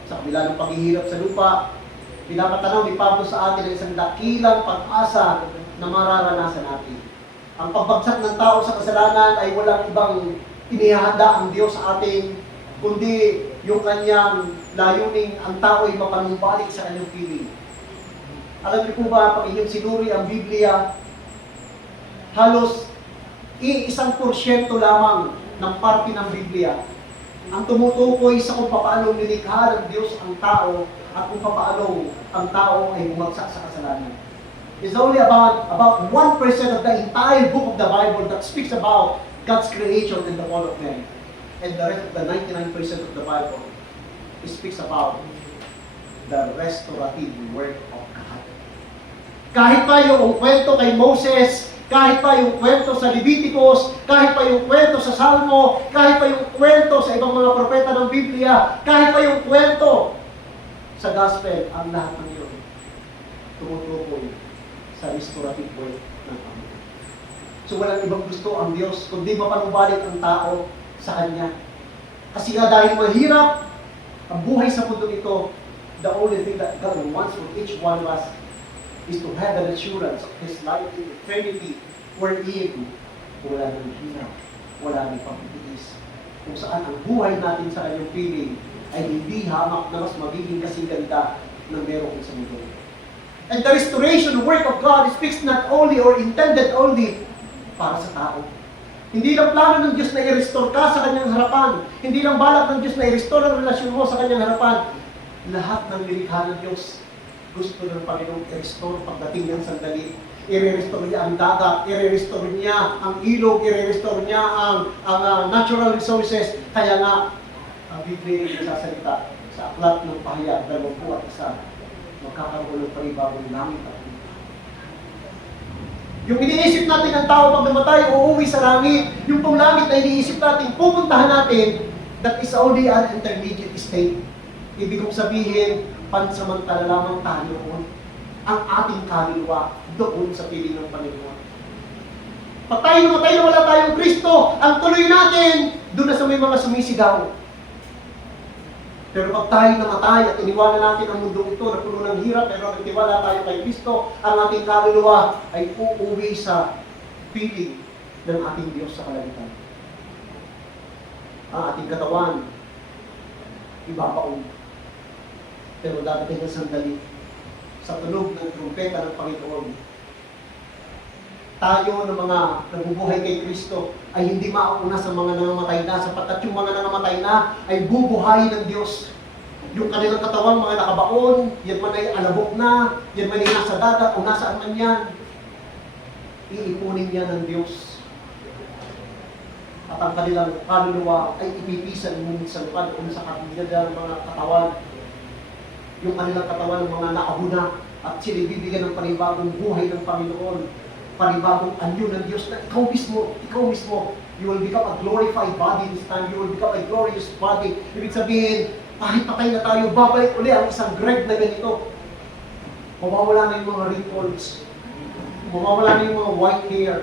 Sa kabila ng paghihirap sa lupa, pinapatanaw ni Pablo sa atin ang isang dakilang pag-asa na mararanasan natin. Ang pagbagsak ng tao sa kasalanan ay walang ibang inihahanda ang Diyos sa atin, kundi yung kanyang layuning ang tao ay mapanumbalik sa kanyang piling. Alam niyo po ba, pag inyong sinuri ang Biblia, halos 1% lamang ng parte ng Biblia ang tumutukoy sa kung paano nilikha ng Diyos ang tao at kung paano ang tao ay bumagsak sa kasalanan. It's only about 1% of the entire book of the Bible that speaks about God's creation and the fall of man. And the rest of the 99% of the Bible speaks about the restorative work of God. Kahit pa yung kwento kay Moses, kahit pa yung kwento sa Leviticus, kahit pa yung kwento sa Salmo, kahit pa yung kwento sa ibang mga propeta ng Biblia, kahit pa yung kwento sa Gospel, ang lahat ng yun tumutukoy sa restorative work ng Panginoon. So walang ibang gusto ang Diyos, kundi mapanumbalik ang tao sa Kanya. Kasi nga dahil mahirap ang buhay sa mundo ito, the only thing that God wants from each one of us is to have an assurance of His life in eternity, wherein wala ng hirap, wala ng pagtitiis, kung saan ang buhay natin sa kanyang piling ay hindi hamak na mas magiging kasing ganda ng meron sa mundo. And the restoration work of God speaks not only or intended only para sa tao. Hindi lang plano ng Diyos na i-restore ka sa kanyang harapan. Hindi lang balak ng Diyos na i-restore ang relasyon mo sa kanyang harapan. Lahat ng nilikha ng Diyos gusto ng Panginoong i-restore pagdating ng sandali. I-restore niya ang dagat, i-restore niya ang ilog, i-restore niya ang natural resources. Kaya nga, ang Biblia ay nasasalita sa aklat ng Pahayag 21, magkakaroon ng panibagong langit at lupa. Yung iniisip natin ng tao pag namatay, uuwi sa langit. Yung pong langit na iniisip natin, pupuntahan natin, that is only an intermediate state. Ibig kong sabihin, pansamantala lamang tayo noon. Ang ating kaluluwa doon sa piling ng Panginoon. Pag tayo namatay na wala tayong Kristo, ang tuloy natin, doon na sa may mga sumisigaw. Pero pag tayo namatay at iniwanan natin ang mundong ito na puno ng hirap, pero nagtiwala tayo kay Kristo, ang ating kaluluwa ay uuwi sa piling ng ating Diyos sa kalangitan. Ang ating katawan, ibabaon. Pero dadating ang sandali sa tunog ng trumpeta ng Panginoon. Tayo ng mga nabubuhay kay Kristo ay hindi mauuna sa mga nangamatay na, sapagkat yung mga nangamatay na ay bubuhayin ng Diyos. Yung kanilang katawan, mga nakabaon, yan man ay alabok na, yan man ay nasa dagat o nasaan man yan, iipunin niya ng Diyos. At ang kanilang kaluluwa ay ipipisan ngunit sa lupa doon sa kanilang mga katawan. Yung kanilang katawan ng mga nakahuna at sinibibigyan ng panibagong buhay ng Panginoon, panibagong anyo ng Diyos na ikaw mismo, you will become a glorified body this time, you will become a glorious body. Ibig sabihin, kahit patay na tayo, babalik uli ang isang Greg na ganito. Mawawala na yung mga wrinkles, mawawala na yung mga white hair.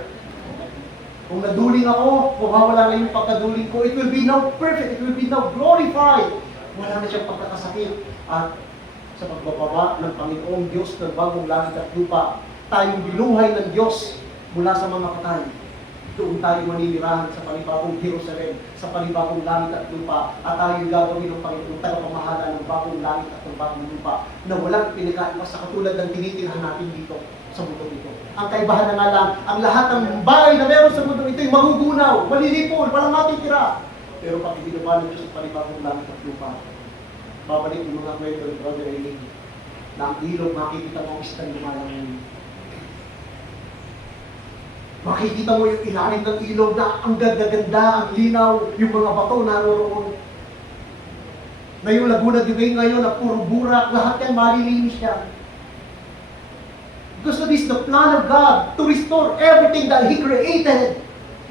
Kung naduling ako, mawawala na yung pagkaduling ko. It will be now perfect, it will be now glorified. Wala na siyang pagkakasakit. At sa pagbababa ng Panginoong Diyos ng bagong langit at lupa, tayong binuhay ng Diyos mula sa mga patay. Doon tayo maninirahan sa panibagong Jerusalem, sa panibagong langit at lupa, at tayo gagawin ng Panginoong tagapamahala ng bagong langit at ng bagong lupa na walang pinakaiba sa katulad ng tinitirhan natin dito sa mundo ito. Ang kaibahan na nga lang, ang lahat ng bagay na meron sa mundo ito ay magugunaw, malilipol, walang matitira. Pero pag ginawa ng Diyos sa panibagong langit at lupa, babalik yung mga kwento ng Brother Eileen na ang ilog, makikita mo ang isang lumalang. Makikita mo yung ilalim ng ilog na ang ganda-ganda, ang linaw, yung mga bato naroroon. Na yung Laguna de Bay ngayon na puro burak, lahat yan malilinis yan. Because it is the plan of God to restore everything that He created.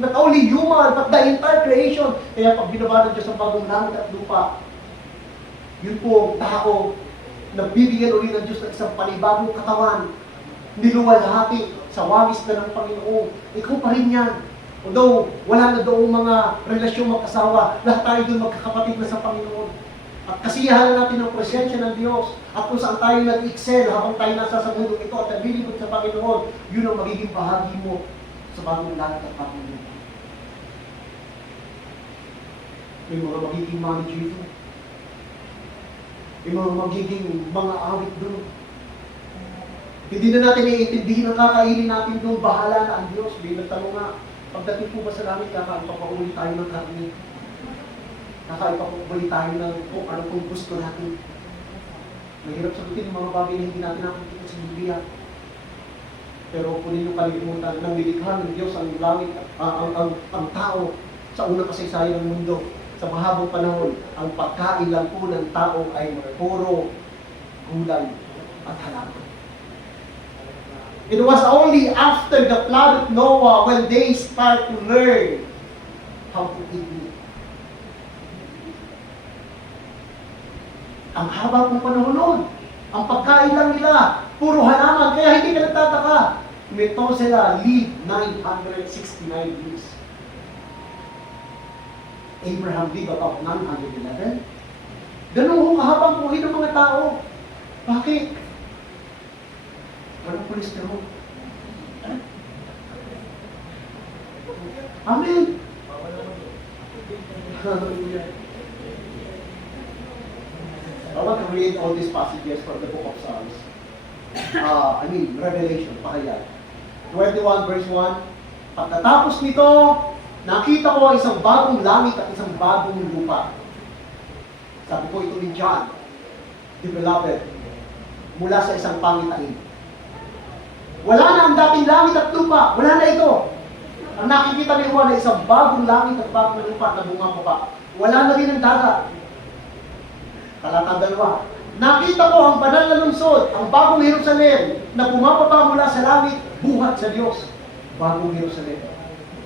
Not only human, but the entire creation. Kaya pag binaba ng Diyos ang bagong langit at lupa, yun po ang tao na bibigyan ulit ng Diyos ng isang panibagong katawan, niluwalhati sa wangis na ng Panginoon. Ikaw pa rin yan. Although, wala na doon mga relasyon mag-asawa, lahat tayo doon magkakapatid na sa Panginoon. At kasiyahan natin ang presensya ng Diyos. At kung saan tayo nag-excel habang tayo nasa sa mundo ito at naglilibot sa Panginoon, yun ang magiging bahagi mo sa bagong langit at bagong lupa. May mga magiging manager doon. May mga magiging mga awit doon. Hindi na natin iintindihin ang kakainin natin doon. Bahala na ang Diyos. Bilang tanong nga, pagdating po ba sa langit, kakain pa uli tayo ng karne. Kakain pa uli tayo ng kung ano kung gusto natin. Mahirap sagutin yung mga bagay na hindi natin nakikita sa Biblia. Pero kung ninyo kalimutan ng nilikha ng Diyos ang langit, ang tao sa unang kasaysayan ng mundo, sa mahabang panahon, ang pagkain lang po ng tao ay puro gulay at halaman. It was only after the flood of Noah when they start to learn how to eat meat. Ang haba ng panahon nun. Ang pagkain lang nila, puro halaman. Kaya hindi ka nagtataka. Methuselah lived 969 years. Abraham lived about 911. Ganun ho kahabang buhay ng mga tao. Bakit? Walang kolesterol. Amen. I want to read all these passages from the book of Psalms. Revelation, pakaya. 21 verse 1. Pagkatapos nito, nakita ko ang isang bagong langit at isang bagong lupa. Sabi ko ito ni John, the beloved, mula sa isang pangitain. Wala na ang dating langit at lupa. Wala na ito. Ang nakikita ni Juan ay isang bagong langit at bagong lupa na bumababa. Wala na rin ang dagat. Talatang 2. Nakita ko ang banal na lungsod, ang bagong Jerusalem, na bumababa mula sa langit, buhat sa Diyos. Bagong Jerusalem.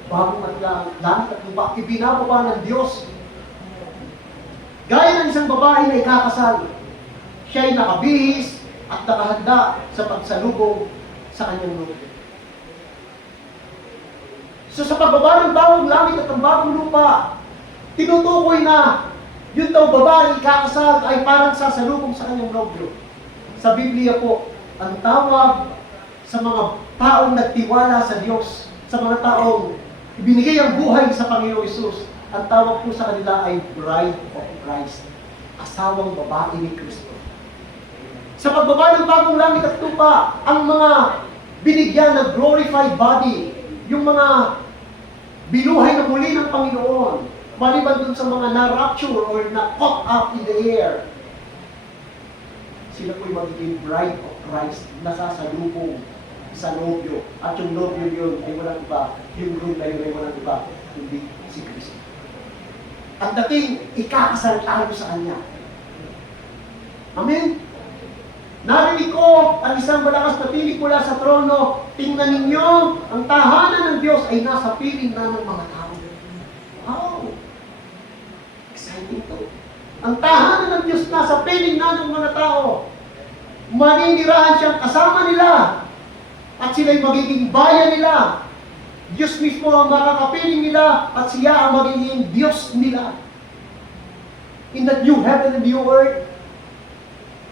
Bagong langit at lupa. Ibinababa ng Diyos. Gaya ng isang babae na ikakasal. Siya ay nakabihis at nakahanda sa pagsalubong sa kanyang lupa. So sa pagbaba ng bagong langit at ang bagong lupa, tinutukoy na yun daw babae ikakasal ay parang sasalubong sa kanyang nobyo. Sa Biblia po, ang tawag sa mga taong nagtiwala sa Diyos, sa mga taong ibinigay ang buhay sa Panginoong Hesus, ang tawag po sa kanila ay Bride of Christ, asawang babae ni Kristo. Sa pagbaba ng bagong langit at lupa, ang mga binigyan ng glorified body, yung mga binuhay na muli ng Panginoon, maliban dun sa mga na-rapture or na-caught up in the air, sila po'y magiging bride of Christ, nasasalubong sa nobyo. At yung nobyo yun ay walang iba, yung groom na yun ay walang iba, hindi si Kristo. Ang dating, ikakasal tayo sa Kanya. Amen? Narinig ko ang isang malakas na tinig mula sa trono, tingnan ninyo, ang tahanan ng Diyos ay nasa piling na ng mga tao. Wow! Exciting to. Ang tahanan ng Diyos nasa piling na ng mga tao. Maninirahan siyang kasama nila. At sila'y magiging bayan nila. Diyos mismo ang makakapiling nila at siya ang magiging Diyos nila. In that new heaven and new earth,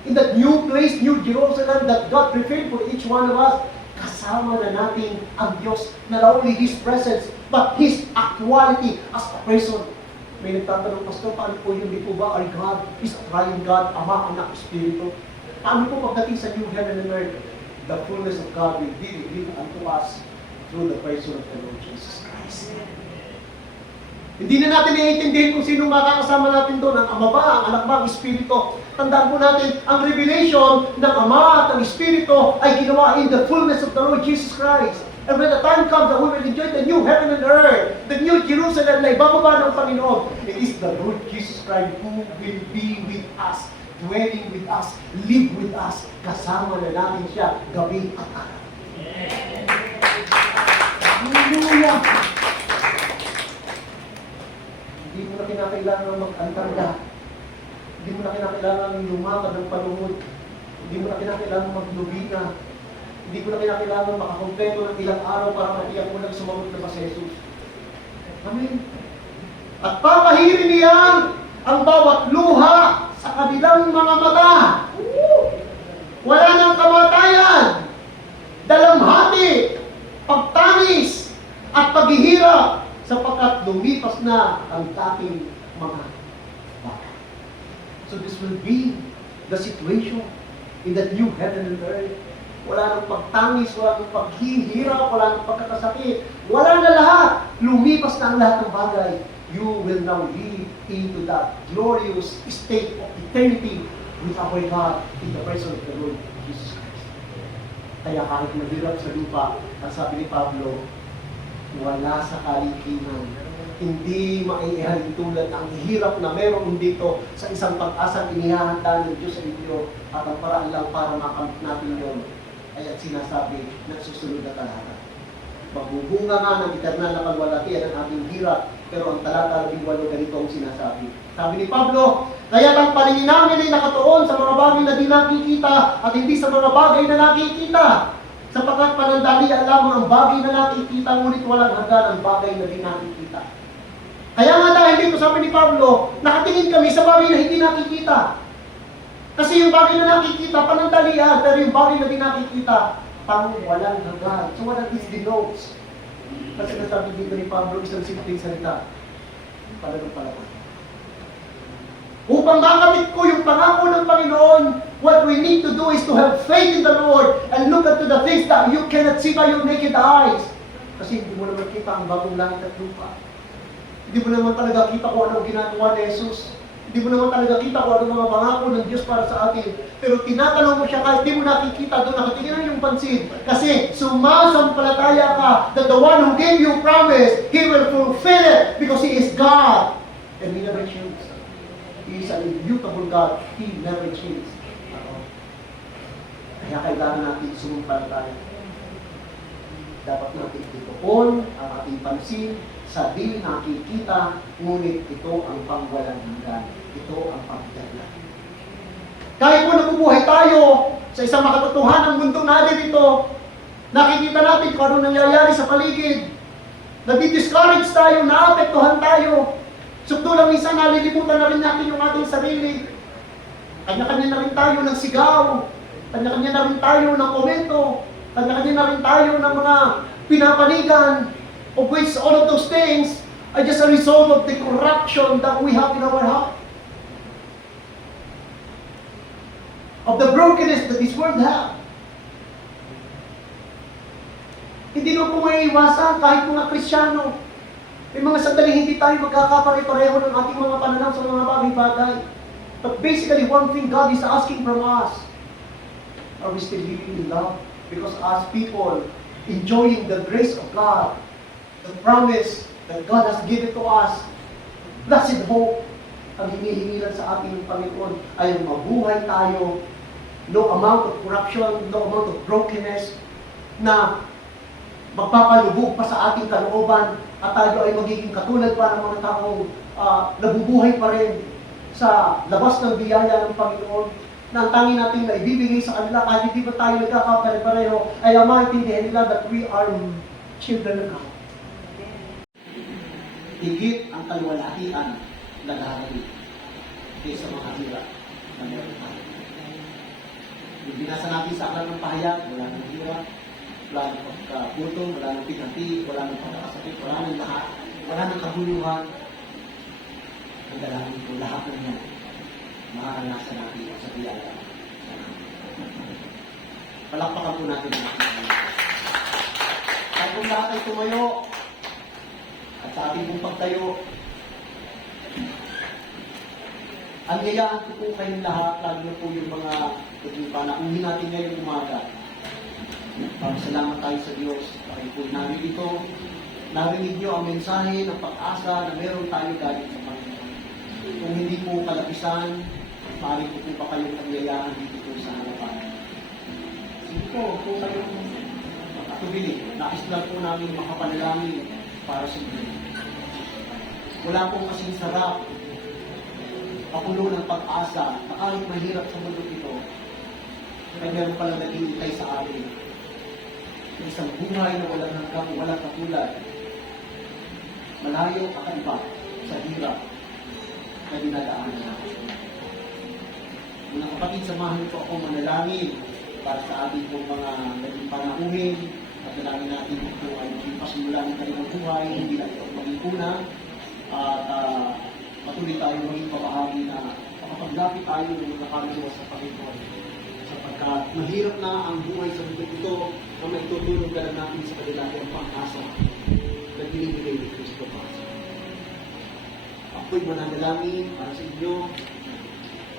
in that new place, New Jerusalem that God prepared for each one of us, kasama na natin ang Diyos, not only His presence, but His actuality as a person. May nagtatanong, Pastor, paano po yun? Di po ba our God is a triune God, Ama, Anak, Espiritu? Paano po pagdating sa new heaven and earth? The fullness of God will be revealed unto us through the person of the Lord Jesus Christ. Hindi na natin naiintindihin kung sino makakasama natin doon. Ang Ama ba, ang Anak ba, ang Espiritu. Tandaan po natin, ang revelation ng Ama at ang Espiritu ay ginawa in the fullness of the Lord Jesus Christ. And when the time comes that we will enjoy the new heaven and earth, the new Jerusalem na ibababa ng Panginoon, it is the Lord Jesus Christ who will be with us, dwelling with us, live with us. Kasama na natin siya gabi at araw. Hallelujah! Hindi mo na kinakailangan mag-antarga. Hindi mo na kinakailangan lumakad ng palungod. Hindi mo na kinakailangan maglubina. Hindi mo na kinakailangan makakompleto ng ilang araw para matiyak mo lang sumagot na ba si Jesus. Amen. At papahirin niya ang bawat luha sa kanilang mga mata. Wala nang kamatayan, dalamhati, pagtanis, at paghihirap sapagkat lumipas na ang dating mga bata. So this will be the situation in that new heaven and earth. Wala nang pagtangis, wala nang paghihirap, wala nang pagkakasakit. Wala na lahat. Lumipas na ang lahat ng bagay. You will now live into that glorious state of eternity with our God in the presence of the Lord Jesus Christ. Kaya kahit mahirap sa lupa, ang sabi ni Pablo, wala sa kalikingan. Hindi maiihalin tulad ang hirap na meron dito sa isang pag-asang inihahanda ng Diyos sa inyo at ang paraan lang para makamit natin yun ay at sinasabi ng susunod na talata. Magbubunga nga ng eternal na kalwalatian ang ating hirap, pero ang talata 18 ganito ang sinasabi. Sabi ni Pablo, kaya't ang paningin namin ay nakatuon sa mga bagay na di nakikita at hindi sa mga bagay na nakikita. Sapagkat panandalian lamang ang bagay na nakikita, ngunit walang hanggan ang bagay na di nakikita. Kaya nga dahil dito sabi ni Pablo, nakatingin kami sa bagay na hindi nakikita. Kasi yung bagay na nakikita, panandalian, pero yung bagay na di nakikita, pang walang hanggan. So what this denotes? Kasi nasabi dito ni Pablo, isang simpleng salita, pananampalataya. Upang makamit ko yung pangako ng Panginoon, what we need to do is to have faith in the Lord and look at the things that you cannot see by your naked eyes. Kasi hindi mo naman kita ang bagong langit at lupa. Hindi mo naman talaga kita kung anong ginagawa ni Jesus. Hindi mo naman talaga kita kung anong mga pangako ng Diyos para sa atin. Pero tinatanong mo siya kahit hindi mo nakikita, doon nakatingin na yung pansin. Kasi sumasampalataya ka that the one who gave you promise, He will fulfill it because He is God. And He never changes. He is an immutable God. He never changes. Kaya kailangan natin sumampalataya. Dapat natin ituon ang ating pansin sa di nakikita, ngunit ito ang pangwalang hanggan. Ito ang pagdadala. Kahit po nabubuhay tayo sa isang makatotohanang mundo natin ito, nakikita natin kung ano nangyayari sa paligid. Nadi-discourage tayo, naapektuhan tayo. Sukto lang minsan, nalilimutan na rin natin yung ating sarili. Kanya-kanya na rin tayo ng sigaw. Kanya-kanya na rin tayo ng komento. Kanya-kanya na rin tayo ng mga pinapanigan. Of which all of those things are just a result of the corruption that we have in our heart. Of the brokenness that this world has. Hindi mo po maiiwasan kahit mga Kristiyano. May mga sandali hindi tayo magkakapare-pareho ng ating mga pananaw sa mga bagay-bagay. But basically, one thing God is asking from us, are we still living in love? Because as people enjoying the grace of God, the promise that God has given to us, blessed hope, ang hinihingilan sa ating Panginoon ay mabuhay tayo, no amount of corruption, no amount of brokenness, na magpapalubog pa sa ating kalooban at tayo ay magiging katulad pa ng mga taong nabubuhay pa rin sa labas ng biyaya ng Panginoon na ang tanging natin na ibibigay sa kanila kahit hindi pa tayo nagkakapare-pareho ay ang maintindihan nila that we are children of God. Higit ang kalwalhatian na lalagay kaysa mga hirap na meron tayo. Yung binasa natin sa aklat ng pahayag, wala nang hirap, wala nang pagkaputo, wala nang pinati, wala nang pagkakasakit, wala nang lahat, wala nang kabuluhan. Ang dalangin ko, lahat ng yan, makaranasan natin sa biyaya. Palakpakan po natin ang ating Panginoon. At kung lahat ay tumayo, at sa ating pong pagtayo, ang yayaan ko po kayong lahat, lalo na po yung mga panauhin natin ngayong umaga. Salamat tayo sa Diyos. Dahil po namin ito, narinig niyo ang mensahe ng pag-asa na meron tayo galing sa Panginoon. Kung hindi po kalapisan, maaari po pa kayong nagyayaan dito po sa harapan. Sige po kayong makatubili. Nais lang po namin makapanalangin para sa inyo. Wala pong kasing sarap, kapulo ng pag-asa na kahit mahirap sa mundo ito, ay meron palang naghihintay sa atin. Isang buhay na walang hanggang, walang katulad, malayo kakaiba sa hirap na dinadaanan natin. Mga kapatid, samahan niyo po ako manalangin para sa ating pong mga naging panahuhin at dalangin natin ito ay maging pasimula ng kanilang buhay, hindi lang ito maging una at patuloy tayo maging pabahagi na makapaglapit tayo ng mga kaluluwa sa Panginoon sapagkat mahirap na ang buhay sa mundo ito na may tutulong ka lang natin sa kanila ang pang-asa na binibigay ni Kristo Panginoon. Ako'y mananalangin para sa inyo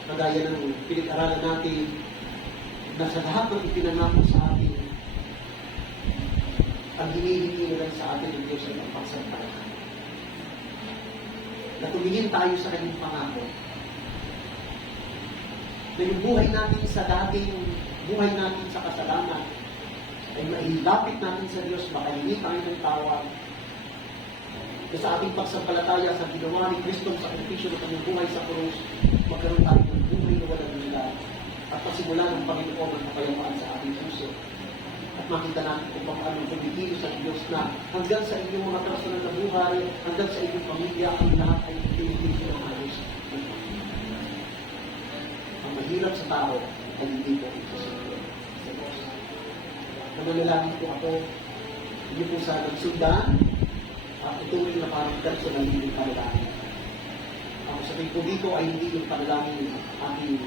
kagaya ng pinag-aralan natin na sa lahat ng ipinanako sa atin ang hinihingi na lang sa atin ng Diyos ay ang pagsampalataya. Na tumingin tayo sa kanyang pangako. Na yung buhay natin sa dating buhay natin sa kasalanan ay mailapit natin sa Diyos, makahingi tayo ng tawad. Na sa ating pagsampalataya sa ginawa ni Kristo sa sakripisyo ng kanyang buhay sa krus, magkaroon tayo ng buhay na walang hanggan at pasimula ng Panginoon ang kapayapaan sa ating puso. At makita natin kung paano kumikilo sa Diyos na hanggang sa inyong mga personal na buhay, hanggang sa inyong pamilya, ang lahat ay kumikilo ng ayos. Ang mahirap sa tao ay hindi po ito sa Diyos. Namanalangin po ako, hindi po sa nagsundan, at ituloy na parang personal yung panalangin. Ang sabihin ko dito ay hindi yung panalangin aking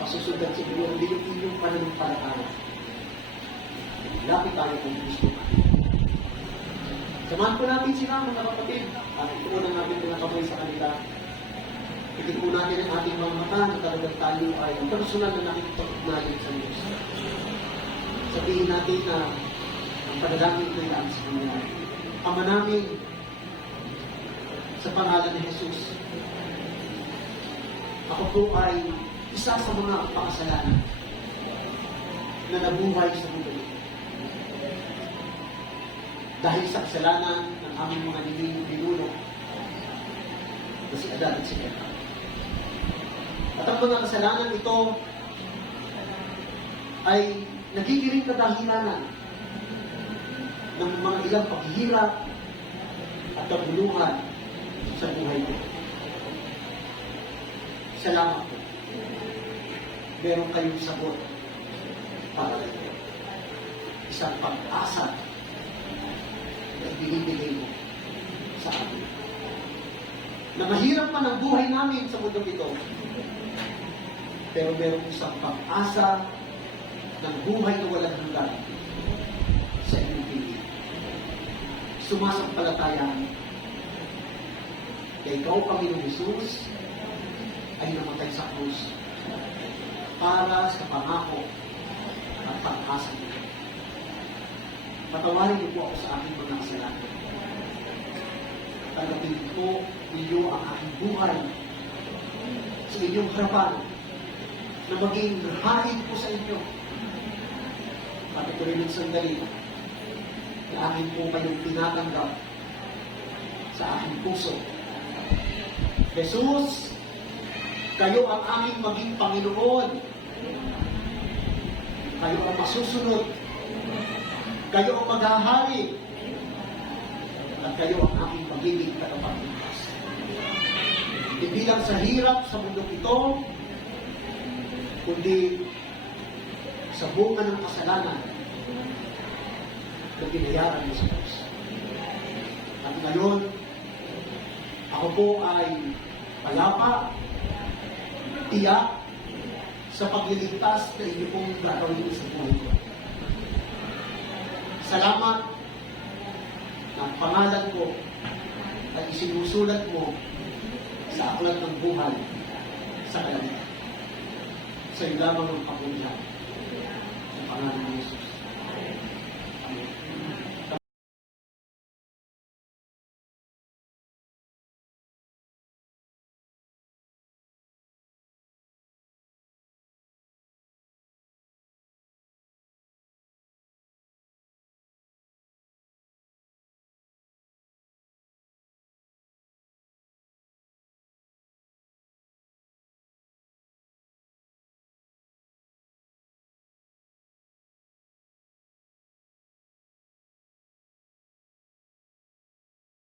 pasusundan sa Diyos, hindi yung inyong pananampalataya. Lapit tayo kung gusto natin. Samahan po natin sila, mga kapatid, at ituunan natin pinakabay sa kanila. Tigil po natin ang ating mga mata na talagang tayo ay personal na nakikipag-ugnayan sa Diyos. Sabihin natin na ang panalangin ko ay ang sa kanila. Ama namin, sa pangalan ni Jesus, ako po ay isa sa mga pakasalanan na nabuhay sa mundo. Dahil sa kasalanan ng aming mga ninuno na si Adan at si Eva. At ang mga kasalanan ito ay nagigiring kadahilanan ng mga ilang paghihirap at kabuluhan sa buhay ko. Salamat po. Meron kayong sagot para ito. Isang pag-asa na binibigay mo sa atin. Na mahirap man ang buhay namin sa mundo ito, pero meron isang pag-asa ng buhay na walang hanggan sa inyong piling. Sumasampalataya na ikaw, Panginoon Jesus, ay namatay sa krus para sa pangako at pag-asa nito. Patawarin niyo po ako sa aking mga kasalanan. Tanggapin po ninyo ang aking buhay sa inyong harapan na maging hain po sa inyo. Pati ko rin ng sandali na akin po kayong tinatanggap sa aking puso. Jesus, kayo ang aming maging Panginoon. Kayo ang masusunod. Kayo ang maghahari. At kayo ang aming magiging tagapagligtas. Hindi lang sa hirap sa mundo ito, kundi sa bunga ng kasalanan na binayaran ni Jesus. At ngayon, ako po ay palapa, tiyak sa pagliligtas na inyo pong gagawin sa buhay ko. Salamat na ang pangalan ko ay isinusulat mo sa aklat ng buhay sa kalangitan. Sa iyo lamang ang kapulihan. Sa pangalan ng Jesus.